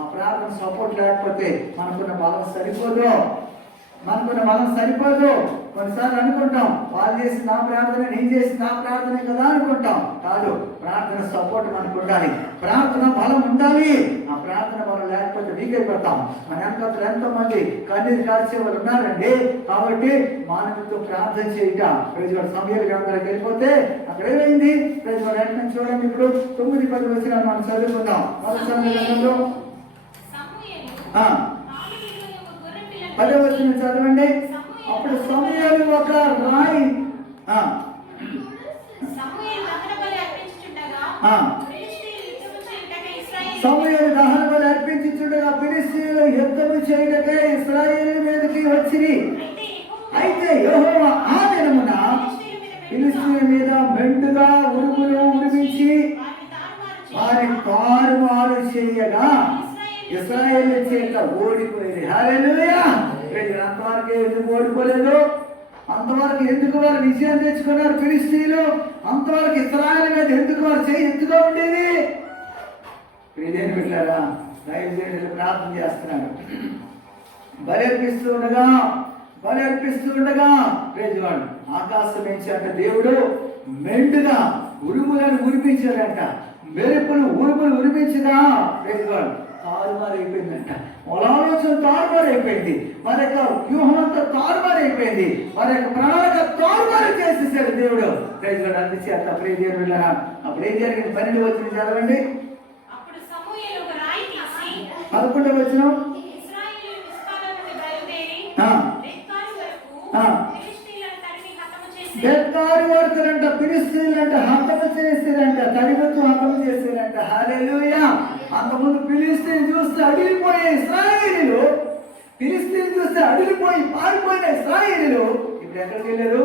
ఆ ప్రార్థన సపోర్ట్ లేకపోతే మనకున్న బలం సరిపోదు, మనకున్న బలం సరిపోదు. కొన్నిసార్లు అనుకుంటాం వాళ్ళు చేసి నా ప్రార్థన, నేను చేసి నా ప్రార్థన కదా అనుకుంటాం. కాదు, ప్రార్థన సపోర్ట్ మనకు ఉండాలి, ప్రార్థన బలం ఉండాలి. ఆ ప్రార్థన బలం లేకపోతే వీకైపోతాం. మన వెనకలు ఎంతో మంది కన్నీరు కార్చే వాళ్ళు ఉన్నారండి. కాబట్టి మానవులతో ప్రార్థన చేయటం. ప్రజలు సమయాల గ్రంథాలకు వెళ్ళిపోతే అక్కడ ఏమైంది? ప్రజలు వెంటనే చూడండి. ఇప్పుడు 9-10 వచనాలు మనం చదువుకుందాం. మొదటి సమయ గ్రంథంలో 10వ వచనం చదవండి. అప్పుడు సమూయేలు ఒక రాయి సమూయేలు దహన బలి అర్పించుచుండగా ఫిలిష్తీయులు యుద్ధము చేయుటకై ఇశ్రాయేలు మీదకి వచ్చిరి. అయితే యెహోవా ఆ దినమున ఫిలిష్తీయుల మీద మెండుగా ఉరుములు ఉరిమించి వారి తారుమారు చేయగా ఇశ్రాయేలు చేత ఓడిపోయింది. హల్లెలూయా. అంతవరకు ఎందుకు ఓడిపోలేదు? అంతవరకు ఎందుకు వారు విజయం తెచ్చుకున్నారు ఫిలిష్తీయులు? అంతవరకు ఇశ్రాయేలు మీద ఎందుకు వారు చేయి ఎత్తుగా ఉండేది? ఇదేం పెట్టారా? దైవజనులు ప్రార్థన చేస్తున్నారు, బలి అర్పిస్తూ ఉండగా ప్రేజవాడు ఆకాశం నుంచి అంటే దేవుడు మెండుగా ఉరుములను ఉరిపించాడంట. మెరుపులు ఉరుములు ఉరిపించగా ప్రేజవాడు తారుమారైపోయిందంట. వాళ్ళ ఆలోచన తారుమారైపోయింది, వారి యొక్క వ్యూహం అంతా తారుమారైపోయింది, వారి యొక్క ప్రణాళిక తారుమారు చేసేసాడు దేవుడు. ప్రైజ్ అందుచేత ప్రియ దేవుడు వెళ్ళారా. అప్పుడు ఏం జరిగింది? 12వ వచనం చదవండి. 11వ వచనం. ఇశ్రాయేలు మిస్పాలో నుండి బయలుదేరి ఆ, బెత్కారు వరకు ఆ. ఫిలిష్తీయులను తరిమి హతము చేసి బెత్కారు వరకునంట ఫిలిష్తీయులంట హతము చేసేదంట, తరిమొచ్చు హతము చేసేదంట. హల్లెలూయా. అంతకుముందు ఫిలిష్తీయులు చూస్తే అడిగిపోయే ఇశ్రాయేలీయులు, ఫిలిష్తీయులు చూస్తే అడిగిపోయి పారిపోయిన ఇశ్రాయేలీయులు ఇప్పుడు ఎక్కడికి వెళ్ళారు?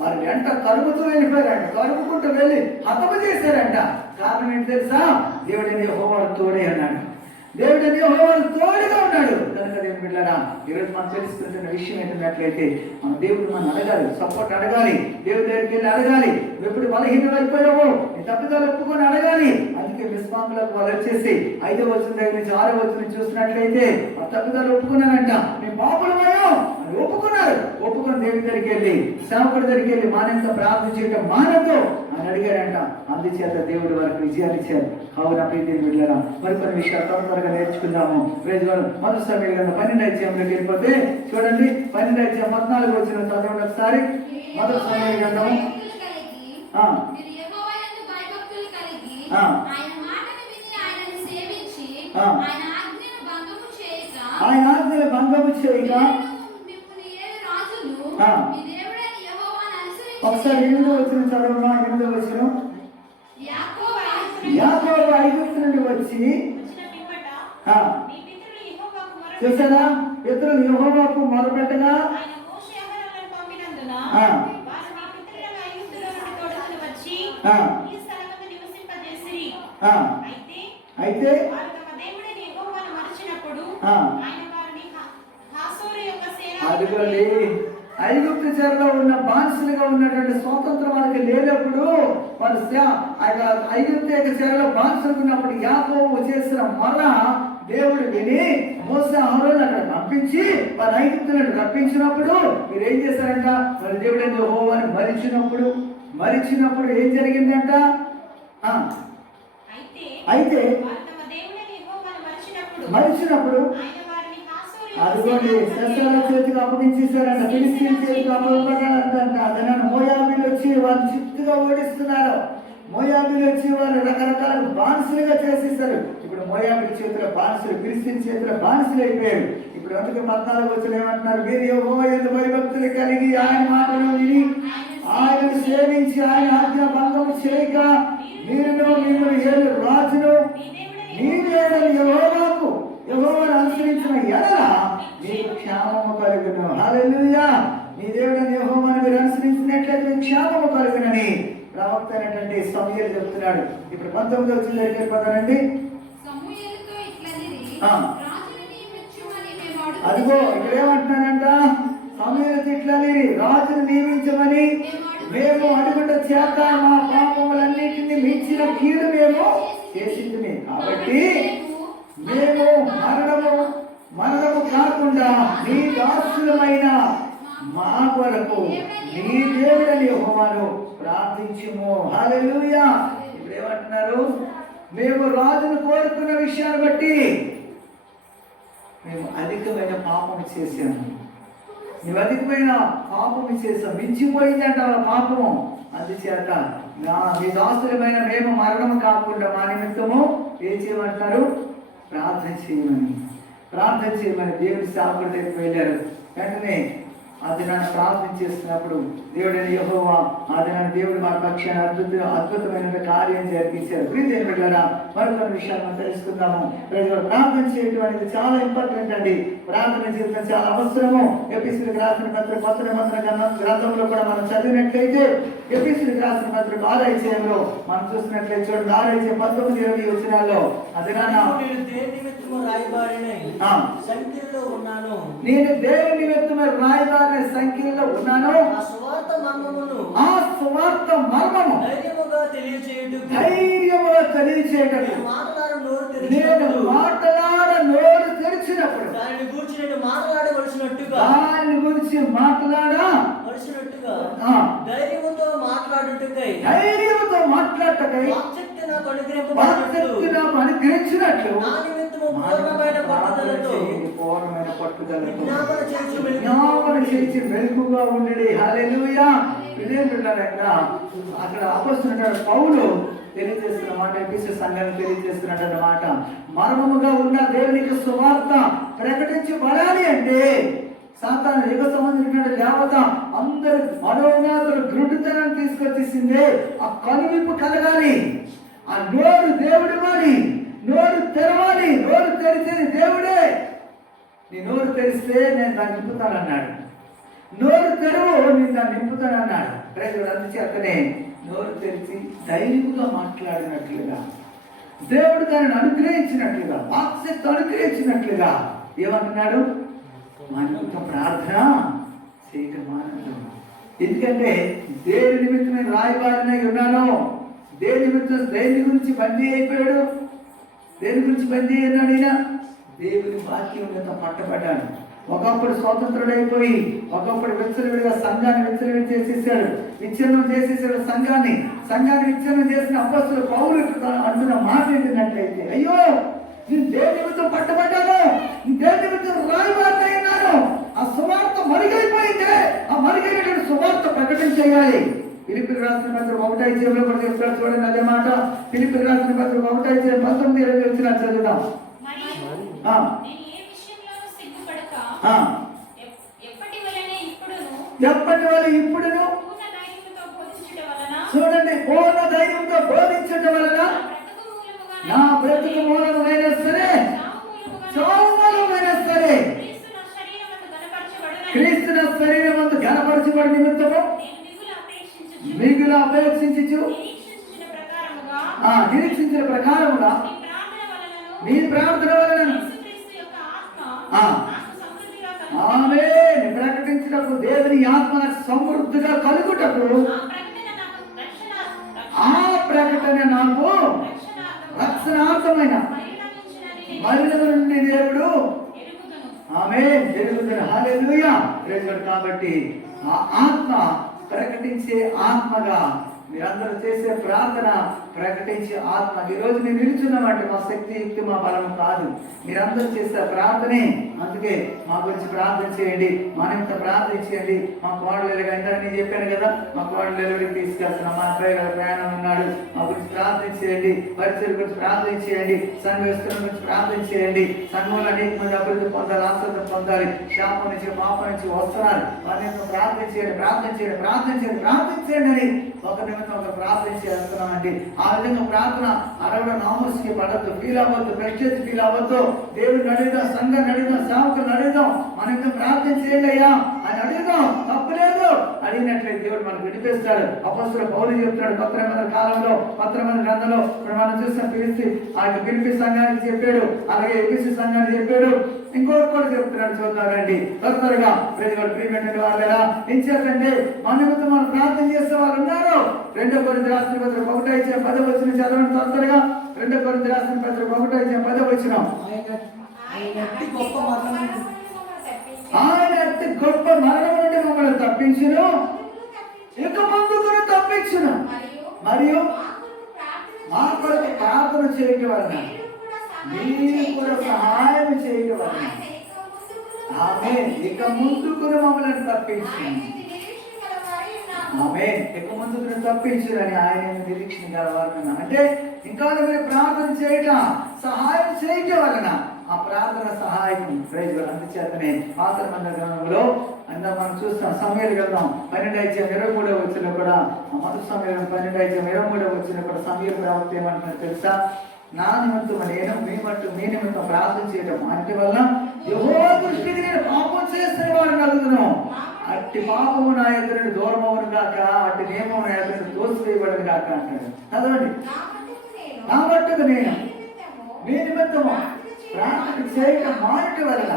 వారి వెంట తరుముతూ వెళ్ళిపోయారంట, తరుముకుంటూ వెళ్ళి హతము చేశారంట. కారణం ఏంటి తెలుసా? దేవుడిని యెహోవా తోడే అన్నాడు. దేవుడిని యెహోవా తోడుగా ఉన్నాడు కనుక దేవుని బిడ్డలారా, ఈరోజు మనం తెలుసుకుంటున్న విషయం ఏంటన్నట్లయితే మన దేవుడు మనం అడగాలి, సపోర్ట్ అడగాలి, దేవుడి దగ్గరికి వెళ్ళి అడగాలి. ఎప్పుడు బలహీనం అయిపోయావో నీ తప్పిదాలు ఒప్పుకొని అడగాలి. అందుకే విశ్వాములకు వాళ్ళు వచ్చేసి 5వ వచనం దగ్గర నుంచి 6వ వచనం చూసినట్లయితే ఆ తప్పిదాలు ఒప్పుకున్నారంట. మీ పాపులమయ్యో అని ఒప్పుకున్నారు. ఒప్పుకొని దేవుడి దగ్గరికి వెళ్ళి, సేవకుడి దగ్గరికి వెళ్ళి మానంత ప్రార్థన చేయడం మానతో అని అడిగారంట. అందుచేత దేవుడు వారికి విజయాలు ఇచ్చారు. కావున ప్రీతి బిడ్డలారా, మరికొన్ని విషయాలు త్వరగా నేర్చుకుందాము. మొదటి సమయం 12వ అధ్యాయంలోకి వెళ్ళిపోతే చూడండి, 12వ అధ్యాయం 14వ వచనం చదవండి ఒకసారి. మొదటి సమయం గ్రంథము. ఆ. మీరు యెహోవా యందు భయభక్తులు కలిగి ఆ. ఆయన మాటను విని ఆయనను సేవించి ఆ. ఆయన ఆజ్ఞను భంగము చేయక ఆయన ఆజ్ఞలు భంగము చేయక మిమ్మును ఏలు రాజులు ఆ. మీ దేవుడైన యెహోవాను ఒకసారి అనుసరించి 8వ వచనం చదవమా. 8వ వచనం. యాకోబు ఐగుప్తు నుండి వచ్చి వచ్చిన పిమ్మట ఆ, మీ పితరులు యెహోవాకు మొరపెట్టి చూసారా, పితరులు యెహోవాకు మొరపెట్టగా ఆయన మోషే అహరోనులను పంపినందున ఆ. వారు మీ పితరులను ఐగుప్తులో నుండి తోడుకొని వచ్చి ఆ. ఈ స్థలమందు నివసింపజేసిరి. ఆ, అయితే అయితే వారు తమ దేవుడైన యెహోవాను మరచినప్పుడు ఆ. ఆయన వారిని హాసోరు యొక్క అదిగోండి, ఐగుప్తు చెరలో ఉన్న బానిసలుగా ఉన్నటువంటి స్వాతంత్రం వాళ్ళకి లేనప్పుడు వాళ్ళు ఐగుప్తు యొక్క చెరలో బానిసలుగా ఉన్నప్పుడు యాకోబు చేసిన మొర దేవుడు విని మోసే అహరోనులను అక్కడ పంపించి వారు ఐగుప్తులను రప్పించినప్పుడు మీరు ఏం చేశారంట? వాళ్ళ దేవుడైన యెహోవాను మరిచినప్పుడు ఏం జరిగిందంట? అయితే వారు తమ దేవుడైన యెహోవాను మరిచినప్పుడు ఆయన వారిని హాసోరు యొక్క అదిగోండి శస్త్రాల చేతికి అప్పగించేశారంట, ఫిలిష్తీయుల చేతికి అప్పగించారంట. అదన మోయాబీలు వచ్చి వాళ్ళు చిత్తుగా ఓడిస్తున్నారు. మోయాబీలు వచ్చి వాళ్ళు రకరకాల బానిసలుగా చేసేస్తారు. ఇప్పుడు మోయాబీల చేతిలో బానిసలు, ఫిలిష్తీయుల చేతిలో బానిసలు అయిపోయారు. ఇప్పుడు అందుకే 14వ వచనం ఏమంటున్నారు? మీరు యెహోవా యందు భయభక్తులు కలిగి ఆయన మాటలు విని ఆయనను సేవించి ఆయన ఆజ్ఞ భంగము చేయక మీరును మిమ్మల్ని ఏలు రాజును మీ దేవుడైన యెహోవాను అనుసరించిన ఎడల మీకు క్షేమము కలుగును. హల్లెలూయా. మీ దేవుడైన యెహోవాను మీరు అనుసరించినట్లయితే క్షేమము కలుగునని ప్రవక్త అయినటువంటి సమూయేలు చెప్తున్నాడు. ఇప్పుడు 19వ వచనం దగ్గరికి వెళ్ళిపోతానండి. సమూయేలుతో ఇట్లనిరి ఆ. రాజును నియమించుమని మేము అదిగో అడుగుచున్నాము. ఇక్కడ ఏమంటున్నానంట? సమూయేలు తిట్లని రాజును నియమించమని మేము అడుగుట చేత మా పాపములన్నిటిని మించిన కీడు మేము చేసింది. కాబట్టి మేము మరణము కాకుండా నీ దాసులమైన మా కొరకు నీ దేవుడని యెహోవాను ప్రార్థించుము. హల్లెలూయా. ఇప్పుడు ఏమంటున్నారు? మేము రాజును కోరుకున్న విషయాన్ని బట్టి మేము అధికమైన పాపం చేశాము. నువ్వు అధికమైన పాపము చేసావు, మించిపోయిందంట ఆ పాపము. అందుచేత మీ దాసులమైన మేము మరణము కాకుండా మా నిమిత్తము ఏం చేయమంటారు? ప్రార్థన చేయమని దేవుడి సేవకుడి దగ్గరికి వెళ్ళారు. వెంటనే అది నన్ను ప్రార్థన చేస్తున్నప్పుడు దేవుడైన యెహోవా దేవుడు మన పక్షాన అద్భుతమైన కార్యం జరిపించారు. ప్రియమైన బిడ్డలారా, మరికొన్ని విషయాలు మనం తెలుసుకుందాము. ప్రార్థన చేయడం అనేది చాలా ఇంపార్టెంట్ అండి. ప్రార్థన జీవితం చాలా అవసరము. ఎఫెసీయులకు రాసిన పత్రిక కొత్త నిబంధన గ్రంథంలో కూడా మనం చదివినట్లయితే ఎఫెసీయులకు రాసిన పత్రిక 6వ అధ్యాయంలో మనం చూసినట్లయితే చూడండి, 6వ అధ్యాయం 19-20 వచనాల్లో నేను దేని నిమిత్తము రాయబారినై సంఖ్యలో ఉన్నాను. నేను దేవుని నిమిత్తమై రాయబారిన సంఖ్యలో ఉన్నాను. ఆ సువార్త మర్మము ధైర్యముగా తెలియచేయుటకు నేను మాట్లాడ నోరు తెరిచినప్పుడు దానిని గురించి నేను మాట్లాడవలసినట్టుగా ధైర్యముతో మాట్లాడుటకై వాక్శక్తి నాకు అనుగ్రహించినట్లు నా నిమిత్తము పూర్ణమైన పట్టుదలతో విజ్ఞాపన చేసి మెలకుగా ఉండేది. హల్లెలూయా. అక్కడ అపొస్తలుడైన పౌలు తెలియజేస్తున్న మాట, ఎఫెసీయుల సంఘానికి తెలియజేస్తున్నమాట. మర్మముగా ఉన్న దేవునికి సువార్త ప్రకటించబడాలి అంటే సాతాను యుగ సంబంధించిన దేవత అందరు మనోనాథులు గ్రుడ్డుతనాన్ని తీసుకొచ్చేసిందే. ఆ కనువిప్పు కలగాలి, ఆ నోరు దేవుడు వాడి నోరు తెరవాలి. నోరు తెరిచేది దేవుడే. నీ నోరు తెరిస్తే నేను దాన్ని నింపుతానన్నాడు. నోరు తెరవు, నేను దాన్ని నింపుతానన్నాడు. ప్రజలు అందుచేతనే నోరు తెరిచి ధైర్యంగా మాట్లాడినట్లుగా, దేవుడు దానిని అనుగ్రహించినట్లుగా, వాక్శక్తి అనుగ్రహించినట్లుగా ఏమంటున్నాడు? మనతో ప్రార్థన చేయటం మానదు. ఎందుకంటే దేని నిమిత్తమే రాయబారినై ఉన్నాను. దేని నిమిత్తం దేని గురించి బందీ అయిపోయాడు. దేని గురించి బందీ అయినాడు? ఈయన దేవుని వాక్యం మీద పట్టబడ్డాడు. ఒకప్పుడు స్వతంత్రుడైపోయి ఒకప్పుడు విచ్చలవిడిగా సంఘాన్ని విచ్చలవిడి చేసేసాడు, విచ్ఛిన్నం చేసేసాడు సంఘాన్ని విచ్ఛిన్నం చేసిన అపోస్తలుడు పౌలు అంటున్న మాట ఏంటంటే, అయ్యో నేను దేని నిమిత్తం పట్టబడ్డాను, దేని నిమిత్తం రాయబారినైనాను. ఆ సువార్త మరుగైపోయిందే. ఆ మరుగైనటువంటి సువార్త ప్రకటించేయాలి. ఫిలిప్పీయులకు రాసిన పత్రిక 1:20 కూడా చెప్తాడు చూడండి అదే మాట. ఫిలిప్పీయులకు రాసిన పత్రిక 1:19, 19, 20 చదువుదాం. ఎప్పటి వల్ల ఇప్పుడును చూడండి, పూర్ణ ధైర్యంతో బోధించడం వలన నా బ్రతుకు మూలమైనా సరే, చావు మూలమైనా సరే, క్రీస్తు నా శరీరం అందు ఘనపరచబడి నిమిత్తము మిగులు అపేక్షించు నిరీక్షించిన ప్రకారముగా నీ ప్రార్థన వలన ఆమేన్ ప్రకటించుటకు దేవుని ఆత్మ సమృద్ధిగా కలుగుటకు ఆ ప్రకటన నాకు రక్షణార్థమైన మరణం నుండి దేవుడు ఆమేన్ జరుగుతుంది. హల్లెలూయా. కాబట్టి ఆ ఆత్మ ప్రకటించే ఆత్మగా మీరందరూ చేసే ప్రార్థన ప్రకటించే ఆత్మ. ఈరోజు మేము నిలుచున్నామంటే మా శక్తి యుక్తి మా బలం కాదు, మీరందరూ చేసే ప్రార్థనే. అందుకే మా గురించి ప్రార్థన చేయండి, మన ఇంత ప్రార్థన చేయండి. మా కోడలుగా ఇంత నేను చెప్పాను కదా, మా కోడలు తీసుకెళ్తున్నాం. మా అబ్బాయి గారు ప్రయాణం ఉన్నాడు, మా గురించి ప్రార్థన చేయండి. పరిచయం గురించి ప్రార్థన చేయండి. సంఘ విస్తరణ గురించి ప్రార్థన చేయండి. సంఘంలో అనేక మంది అభివృద్ధి పొందాలి, ఆశ్రద్ధ పొందాలి, శాపం నుంచి పాపం నుంచి వస్తున్నారు. వారిని ప్రార్థన చేయండి, ప్రార్థన చేయండి, ప్రార్థన చేయండి, ప్రార్థన చేయండి అని ఒక నిమిత్తం ఒక ప్రార్థన చేస్తున్నామండి. ఆ విధంగా ప్రార్థన అడగడం నామస్కి పడద్దు, ఫీల్ అవ్వద్దు, ప్రెస్టేజ్ ఫీల్ అవ్వద్దు. దేవుడిని అడుగుదాం, సంఘాన్ని అడుగుదాం, సేవకులను అడుగుదాం, మన ఇంత ప్రార్థన చేయండి అయ్యా అని అడుగుదాం, తప్పలేదు. అడిగినట్లయితే దేవుడు మనకు విడిపిస్తాడు. అపోస్తలుడు పౌలు చెప్తున్నాడు పత్రమంద కాలంలో, పత్రమంద గ్రంథంలో ఇప్పుడు మనం చూసిన ఫిలిప్పీ సంఘానికి చెప్పాడు, అలాగే ఎఫెసీ సంఘానికి చెప్పాడు. ఇంకోటి కూడా చెప్తున్నాడు, చూద్దామండి త్వరగా. ప్రియమైనటువంటి వాళ్ళరా, ఏం చేద్దంటే మన నిమిత్తం మనం ప్రార్థన చేసే వాళ్ళు ఉన్నారు. 2 కొరింథీ రాసిన పత్రిక 1:10 చదవండి త్వరగా. 2 కొరింథీ రాసిన పత్రిక 1:10. ఆయన అతి గొప్ప మరణం నుండి మమ్మల్ని తప్పించును, ఇక ముందు కూడా తప్పించును, మరియు మా కొరకు ప్రార్థన చేయటం వలన మీరు కూడా సహాయం చేయటం వలన ఆమేన్ ఇక ముందు కూడా మమ్మల్ని తప్పించును. ఆమేన్ ఇక ముందు కూడా తప్పించునని ఆయన నిరీక్షణ గలవారు. అంటే ఇంకా మీరు ప్రార్థన చేయటం, సహాయం చేయటం వలన ఆ ప్రార్థన సహాయం ప్రైజ్. అందుచేతనే పాత్రమంద గ్రంథంలో అంతా మనం చూస్తాం. సమయాలు గ్రంథం 12:23 కూడా, మొదటి సమయం 12:23 కూడా సమయాలు ప్రవక్త ఏమంటున్నారు తెలుసా? నా నిమిత్తం నేను మీ నిమిత్తం ప్రార్థన చేయటం అంటే వల్ల యెహోవా దృష్టికి నేను పాపం చేసిన వాడిని అడుగుతున్నాను. అట్టి పాపము నా ఎదురుని దూరం అవును గాక, అట్టి నియమం నా ఎదురుని తోసివేయబడను గాక అంటాడు. చదవండి. నా మట్టుకు నేను మీ నిమిత్తము ప్రార్థన చేయటం మానటి వలన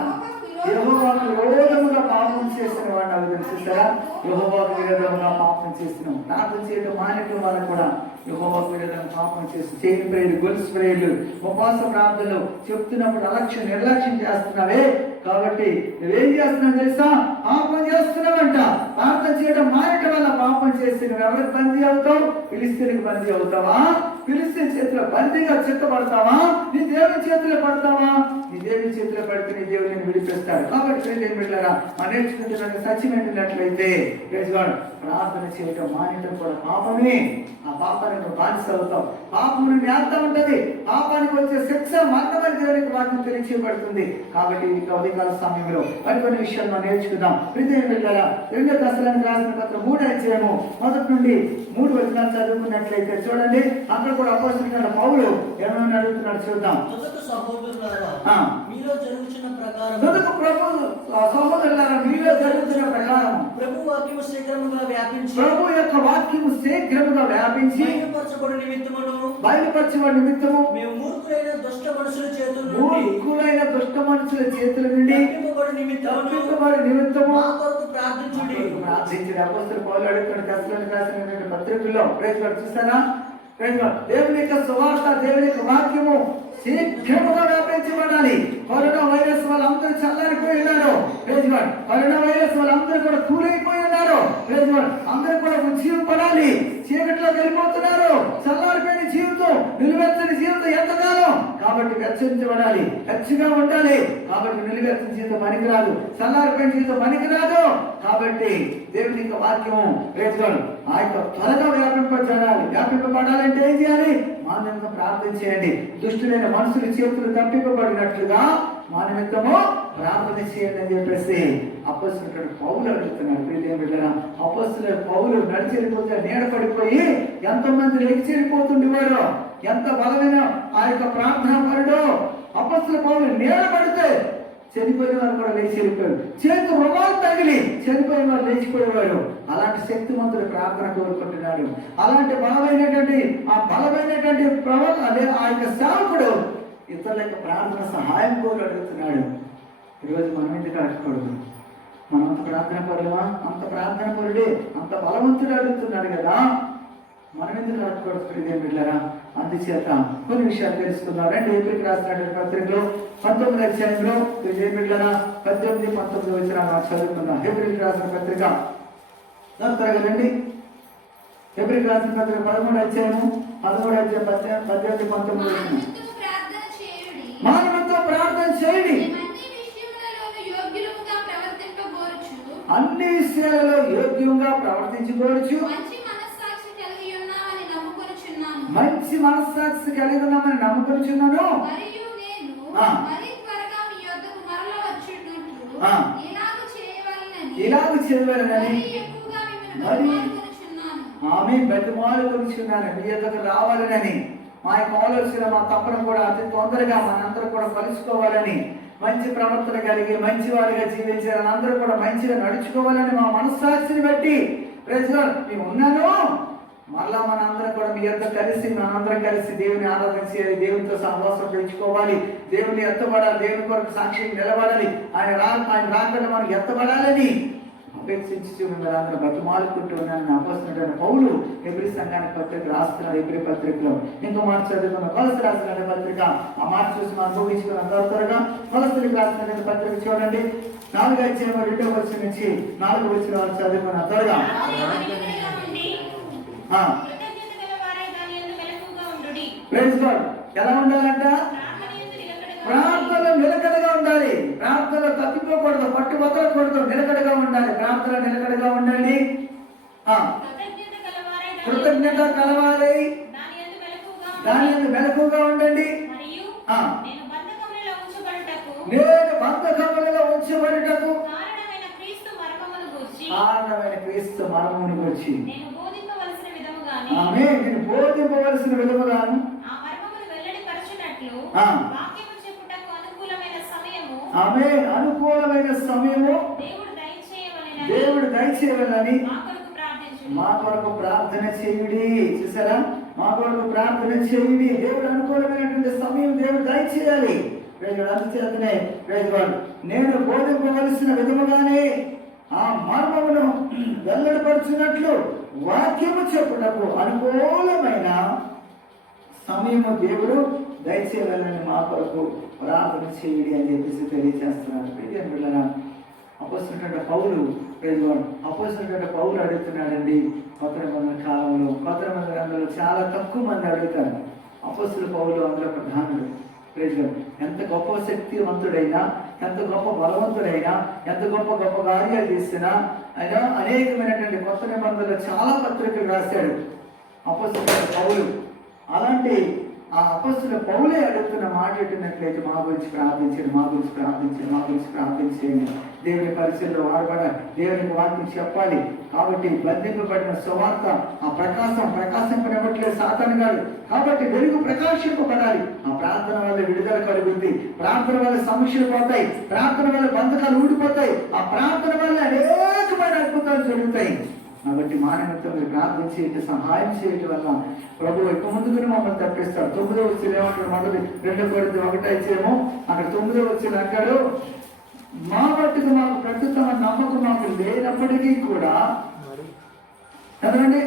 యెహోవాకు విరోధముగా పాపం చేసిన వాడిని అడుగుతారు. చూస్తారా? యెహోవాకు విరోధముగా పాపం చేస్తున్నాం. ప్రార్థన చేయటం మానటం వల్ల కూడా యెహోవాకు విరోధంగా పాపం చేస్తూ చేయని ప్రేయలు, గొలుసు ప్రేయలు, ఉపవాస ప్రార్థనలు చెప్తున్నప్పుడు నిర్లక్ష్యం చేస్తున్నావే. కాబట్టి నువ్వేం చేస్తున్నావు తెలుసా? పాపం చేస్తున్నావంట. ప్రార్థన చేయడం మానటం వల్ల పాపం చేసి నువ్వు ఎవరికి బందీ అవుతావు? ఫిలిస్తీనికి బందీ అవుతావా? ఫిలిస్తీన్ చేతిలో బందీగా చిత్తపడతావా? నీ దేవుని చేతిలో పడతావా? నీ దేవుని చేతిలో పడితే నీ దేవుని విడిపిస్తాడు. కాబట్టి ఏం బిడ్డలారా, మన నేర్చుకున్న చెప్తున్నట్టు సత్యం ఏంటన్నట్లయితే ప్రార్థన చేయటం మానేయటం కూడా పాపమే. ఆ పాపానికి నువ్వు బానిస అవుతావు. పాపం నుండి ఎంత ఉంటది, పాపానికి వచ్చే శిక్ష మరణమని దేవునికి వాక్యం తెలియచేయబడుతుంది. కాబట్టి ఈ ఉదయకాల సమయంలో మరికొన్ని విషయాలు మనం నేర్చుకుందాం. హృదయం వెళ్ళారా 2 దశలను రాసిన పత్రం 3వ అధ్యాయము 1 నుండి 3 వచనాలు చదువుకున్నట్లయితే చూడండి, అక్కడ కూడా అపోస్తలుడైన పౌలు ఏమైనా అడుగుతున్నాడు చూద్దాం. సహోదరులారా, మీలో జరుగుతున్న ప్రకారం సహోదరులారా, మీలో జరుగుతున్న ప్రకారం ప్రభు వాక్యము శీఘ్రముగా వ్యాపించి, ప్రభు యొక్క వాక్యము శీఘ్రముగా వ్యాపించి బయలుపరచబడి నిమిత్తము మేము మూర్ఖులైన దుష్ట మనుషుల చేతుల నుండి తప్పింపబడి నిమిత్తము మా కొరకు ప్రార్థించండి. అపోస్తలుడు పౌలు అడుగుతాడు తెస్సలోనికీయులకు రాసిన పత్రికల్లో. చూస్తారా, దేవుని యొక్క సువార్త, దేవుని యొక్క వాక్యము శీఘ్రముగా వ్యాపించబడాలి. కరోనా వైరస్ వాళ్ళందరూ చల్లారిపోయి ఉన్నారు. కరోనా వైరస్ వాళ్ళందరూ కూడా కూలైపోయి ఉన్నారు. అందరూ కూడా ఉజ్జీవం పడాలి. చీకట్లో వెళ్ళిపోతున్నారు. చల్లారిపోయిన జీవితం, నిలువెచ్చని జీవితం ఎంతకాలం? కాబట్టి వెచ్చరించబడాలి, వెచ్చగా ఉండాలి. కాబట్టి నిలువెచ్చని జీవితం పనికిరాదు, చల్లారిపోయిన జీవితం పనికిరాదు. కాబట్టి దేవుని యొక్క వాక్యము ఆ యొక్క త్వరగా వ్యాపింపబడాలంటే ఏం చేయాలి? మానవంగా ప్రార్థన చేయండి. దుష్టులైన మనుషుల చేతులు తప్పింపబడినట్లుగా మా నిమిత్తము ప్రార్థన చేయండి అని చెప్పేసి అపోస్తలుడు పౌలు అడుగుతున్నాడు. ప్రియమైన బిడ్డలారా, అపోస్తలుడు పౌలు నడిచి వెళ్ళిపోతే నీడ పడిపోయి ఎంతమంది లెగిచి వెళ్ళిపోతుండేవారు. ఎంత బలమైన ఆ యొక్క ప్రార్థనా పరుడు. అపోస్తలుడు పౌలు నీడ పడితే చనిపోయిన వారు కూడా లేచి వెళ్ళిపోయారు. చేతు రుమాలు తగిలి చనిపోయిన వారు లేచిపోయేవారు. అలాంటి శక్తివంతుడు ప్రార్థన కోరుకుంటున్నాడు. అలాంటి బలమైనటువంటి అదే ఆ యొక్క సేవకుడు ఇతరుల యొక్క ప్రార్థన సహాయం కోరి అడుగుతున్నాడు. ఈరోజు మనం ఎందుకు అడగకూడదు? మనం అంత ప్రార్థన పరులమా? అంత ప్రార్థన పరుడే, అంత బలవంతుడు అడుగుతున్నాడు కదా, మనం ఎందుకు అడగకూడదు? ప్రియమైన బిడ్డలారా, అందుచేత కొన్ని విషయాలు తెలుసుకుందాం. ఏప్రిల్కి రాసినటువంటి పత్రికలో 19వ అధ్యాయంలో ప్రియమైన బిడ్డలారా 18, 19 వచనాలు చదువుకుందాం. ఏప్రిల్కి రాసిన పత్రిక త్వరగా రండి. ఏప్రిల్కి రాసిన పత్రిక 13వ అధ్యాయము 13వ అధ్యాయం 18, 19 వచనం. మానవులతో ప్రార్థన చేయండి, అన్ని విషయాలలో యోగ్యంగా ప్రవర్తించుకోవచ్చు, మంచి మనస్సాక్షి కలిగి ఉన్నామని నమ్ముకొనుచున్నాను. ఇలాగ చేయవలనని మరి ఆమె బతిమాలుకొనుచున్నాను, మీ యొద్దకు రావాలనని. మా యొక్క ఆలోచన, మా తపన కూడా అతి తొందరగా మనందరూ కూడా కలుసుకోవాలని, మంచి ప్రవర్తన కలిగి మంచి వారిగా జీవించాలని, అందరూ కూడా మంచిగా నడుచుకోవాలని మా మనస్సాక్షిని బట్టి మేము ఉన్నాను. మళ్ళా మనందరం కూడా మీ యొద్ద కలిసి మనందరం కలిసి దేవుని ఆరాధన చేయాలి, దేవునితో సహవాసం పెంచుకోవాలి, దేవుని ఎత్తబడాలి, దేవుని కొరకు సాక్షిగా నిలబడాలి, ఆయన రాకుండా మనం ఎత్తబడాలని అపేక్షించి మిమ్మల్ని అందరూ బతుమాలుకుంటూ ఉన్నాను. అపోస్తలుడైన పౌలు ఎబ్రీ సంఘానికి పత్రిక రాస్తున్నాడు. ఎబ్రీ పత్రికలో ఇంకో మాట చదువుకున్న కొలస్సు రాసిన పత్రిక, ఆ మాట చూసి మనం ముగించుకున్న త్వరగా కొలస్సులకు రాసిన పత్రిక చూడండి. 4వ అధ్యాయం 2వ వచనం నుంచి 4వ వచనం చదువుకున్న త్వరగా. ఎలా ఉండాలంట? ప్రార్థన నిలకడగా ఉండాలి. ప్రార్థన తప్పిపోకూడదు, పట్టు వదలకూడదు, నిలకడగా ఉండాలి. ప్రార్థన నిలకడగా ఉండండి. కృతజ్ఞత కలవాలి, దాని మెలకుగా ఉండండి. నేను బంధకములలో ఉంచబడుటకు కారణమైన క్రీస్తు మరణమును గూర్చి నేను బోధింపవలసిన విధముగాను అనుకూలమైన సమయము దేవుడు దయచేయాలని మా కొరకు ప్రార్థన చేయుడి. చూసారా, మా కొరకు ప్రార్థన చేయుడి. దేవుడు అనుకూలమైనటువంటి సమయం దేవుడు దయచేయాలి. అందుచేతనే నేను బోధింపవలసిన విధముగానే ఆ మర్మమును వెల్లడిపరుచున్నట్లు వాక్యము చెప్పుటకు అనుకూలమైన సమయము దేవుడు దయచేయాలని మా కొరకు ప్రార్థన చేయుడి అని చెప్పేసి తెలియజేస్తున్నాడు. అపోస్తలుడైన పౌలు అడుగుతున్నాడండి. కొత్త నిబంధన కాలంలో, కొత్త నిబంధన గ్రంథంలో చాలా తక్కువ మంది అడుగుతారు. అపోస్తలుడు పౌలు అందులో ప్రధానుడు. ఎంత గొప్ప శక్తివంతుడైనా, ఎంత గొప్ప బలవంతుడైనా, ఎంత గొప్ప గొప్ప కార్యాలు చేసినా, ఆయన అనేకమైనటువంటి కొత్త నిబంధనలు చాలా పత్రికలు రాశాడు అపొస్తలుడైన పౌలు. అలాంటి ఆ అపొస్తలుడైన పౌలే అడుగుతున్న మాట ఎట్టినట్లయితే మా గురించి ప్రార్థించండి, మా గురించి ప్రార్థించండి, మా గురించి ప్రార్థించండి. దేవుని పరిచయంలో వాడబడాలి, దేవునికి వాక్యం చెప్పాలి. కాబట్టి బంధింపబడిన సువార్త ఆ ప్రకాశింపనివ్వట్లేదు సాతాను గారు. కాబట్టి వెలుగు ప్రకాశింపబడాలి. ఆ ప్రార్థన వల్ల విడుదల కలుగుతుంది, ప్రార్థన వల్ల సమస్యలు పోతాయి, ప్రార్థన వల్ల బంధకాలు ఊడిపోతాయి, ఆ ప్రార్థన వల్ల అనేకమైన అద్భుతాలు జరుగుతాయి. కాబట్టి మానవత్వం ప్రార్థన చేయటం, సహాయం చేయటం వల్ల ప్రభు ఎక్కువ ముందుకుని మమ్మల్ని తప్పిస్తాడు. 9వ వచ్చిన ఏమంటాడు, మొదటి 2 కొరింథీ 1 అక్కడ 9వ వచ్చిన అంటాడు, మా మట్టుకు మాకు ప్రస్తుతం నమ్మకం మాకు లేనప్పటికీ కూడా కదండి,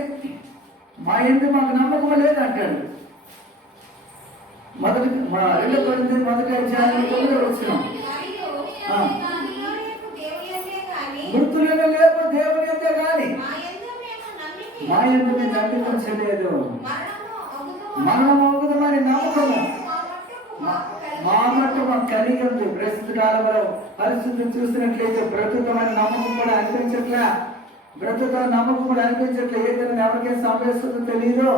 మా ఎందుకు మాకు నమ్మకం లేదంటాడు. మొదటి 2 కొరింథీ 1 వచ్చిన మృతులను లేపు దేవుని అంతే కానీ మా ఎందుకు దండించలేదు. మరణం అవుతుందని నమ్మకము మా మట్టు మాకు కలిగి ఉంది. ప్రస్తుత కాలంలో పరిస్థితిని చూసినట్లయితే బ్రతుకమైన నమ్మకం కూడా అనిపించట్లే, నమ్మకం కూడా అనిపించట్లే. ఏదైనా ఎవరికైనా సంభవిస్తుందో తెలియదు.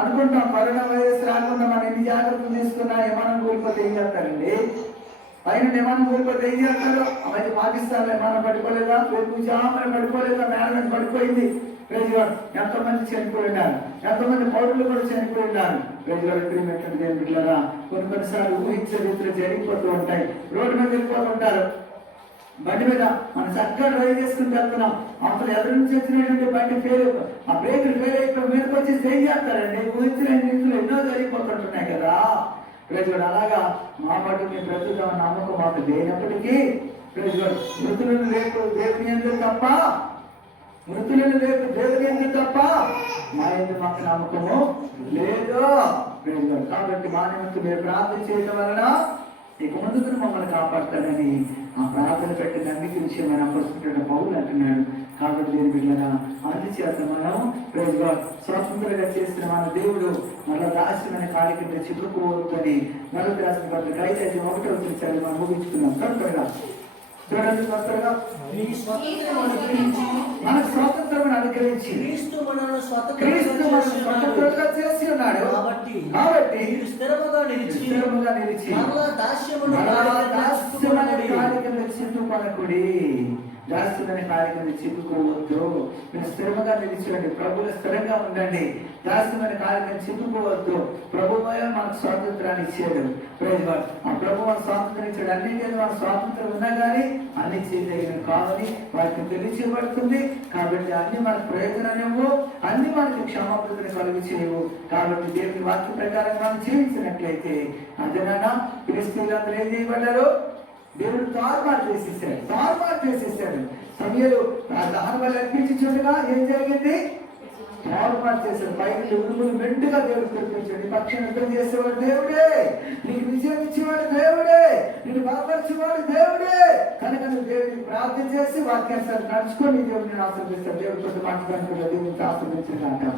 అనుకుంటాం కరోనా వైరస్ రాకుండా మనం ఎన్ని జాగ్రత్తలు తీసుకున్నా విమానం కూలిపోతే ఏం చేస్తారండి? పైన విమానం కూలిపోతే ఏం చేస్తారు? అవన్నీ పాకిస్తాన్ విమానం పడిపోలేదా, జామని పడిపోలేదా, మేడం పడిపోయింది. ఎంతమంది చనిపోయినారు, ఎంతమంది పౌరులు కూడా చనిపోయినారు. బిడ్డలారా, కొన్నిసార్లు ఊహించే రీతిలో జరిగిపోతూ ఉంటాయి. రోడ్డు మీద వెళ్ళిపోతూ ఉంటారు, బండి మీద మనం చక్కగా డ్రైవ్ చేసుకుని వెళ్తున్నాం. అసలు ఎదురు నుంచి వచ్చినటువంటి బండి ఆ బ్రేకులు ఫెయిల్ అయిపోయి మీదకి వచ్చి ఏం చేస్తారండి? ఊహించిన రీతిలో ఎన్నో జరిగిపోతుంటున్నాయి కదా. అలాగా మా పట్టు మీ ప్రస్తుతం నమ్మకం మాకు లేనప్పటికీ మృతులను లేపు దేవుని ఎందుకు తప్ప మా ఎందుకు మాకు నమ్మకము లేదు. కాబట్టి మానవుడు మీరు ప్రార్థన చేయడం వలన ఇక ముందుకు మమ్మల్ని కాపాడతాడని ఆ ప్రార్థన పెట్టి నమ్మికించేమని అపొస్తలుడైన పౌలు అంటున్నాడు. కాబట్టి దీని బిడ్డగా అందుచేత మనం స్వతంత్రంగా చేసిన మన దేవుడు మళ్ళా దాస్యమైన కార్యక్రమం చిక్కుకోవద్దని నలుగురు రాసిన పత్రిక 5:1 మనం ముగించుకున్నాం. త్వరగా చూడండి, మనకు స్వాతంత్రం అనుగ్రహించి క్రీస్తు మనల్ని స్వతంత్రంగా చేసి ఉన్నాడు. కాబట్టి స్థిరముగా నిలిచి దాస్యమైన కార్యక్రమం చిక్కుకోవద్దు. మీరు స్థిరంగా నిలిచండి, ప్రభువులు స్థిరంగా ఉండండి. దాస్యమైన కార్యక్రమం చిక్కుకోవద్దు. ప్రభువే మనకు స్వాతంత్రాన్ని ఇచ్చాడు. ఆ ప్రభు మన స్వాతంత్రం ఇచ్చాడు. అన్నింటి మన స్వాతంత్రం ఉన్నా కానీ అన్ని చేయదగినవి కాదని వాటిని తెలియచేయబడుతుంది. కాబట్టి అన్ని మనకు ప్రయోజనాలు, అన్ని మనకు క్షమాపణను కలుగు చేయవు. కాబట్టి దేవుని వాక్య ప్రకారం మనం జీవించినట్లయితే అంతేనా క్రీస్తులందరూ ఏం చేయబడ్డారు? దేవుడు తారుమారు చేసేసాడు. సమయంలో దాని వల్ల అర్పించుండగా ఏం జరిగింది? తారుమారు చేశాడు. పైకి ఉరుములు మెండుగా దేవుడు తెప్పించాడు. పక్షం యుద్ధం చేసేవాడు దేవుడే, నీకు విజయం ఇచ్చేవాడు దేవుడే, నిన్ను బలపరిచేవాడు దేవుడే. కనుక నువ్వు దేవుడిని ప్రార్థన చేసి వాక్యాన్ని నడుచుకొని దేవుడిని ఆశ్రదిస్తాడు. దేవుడి కొంత మాట్లాడుతున్న దేవుడిని ఆశ్రదించాడు.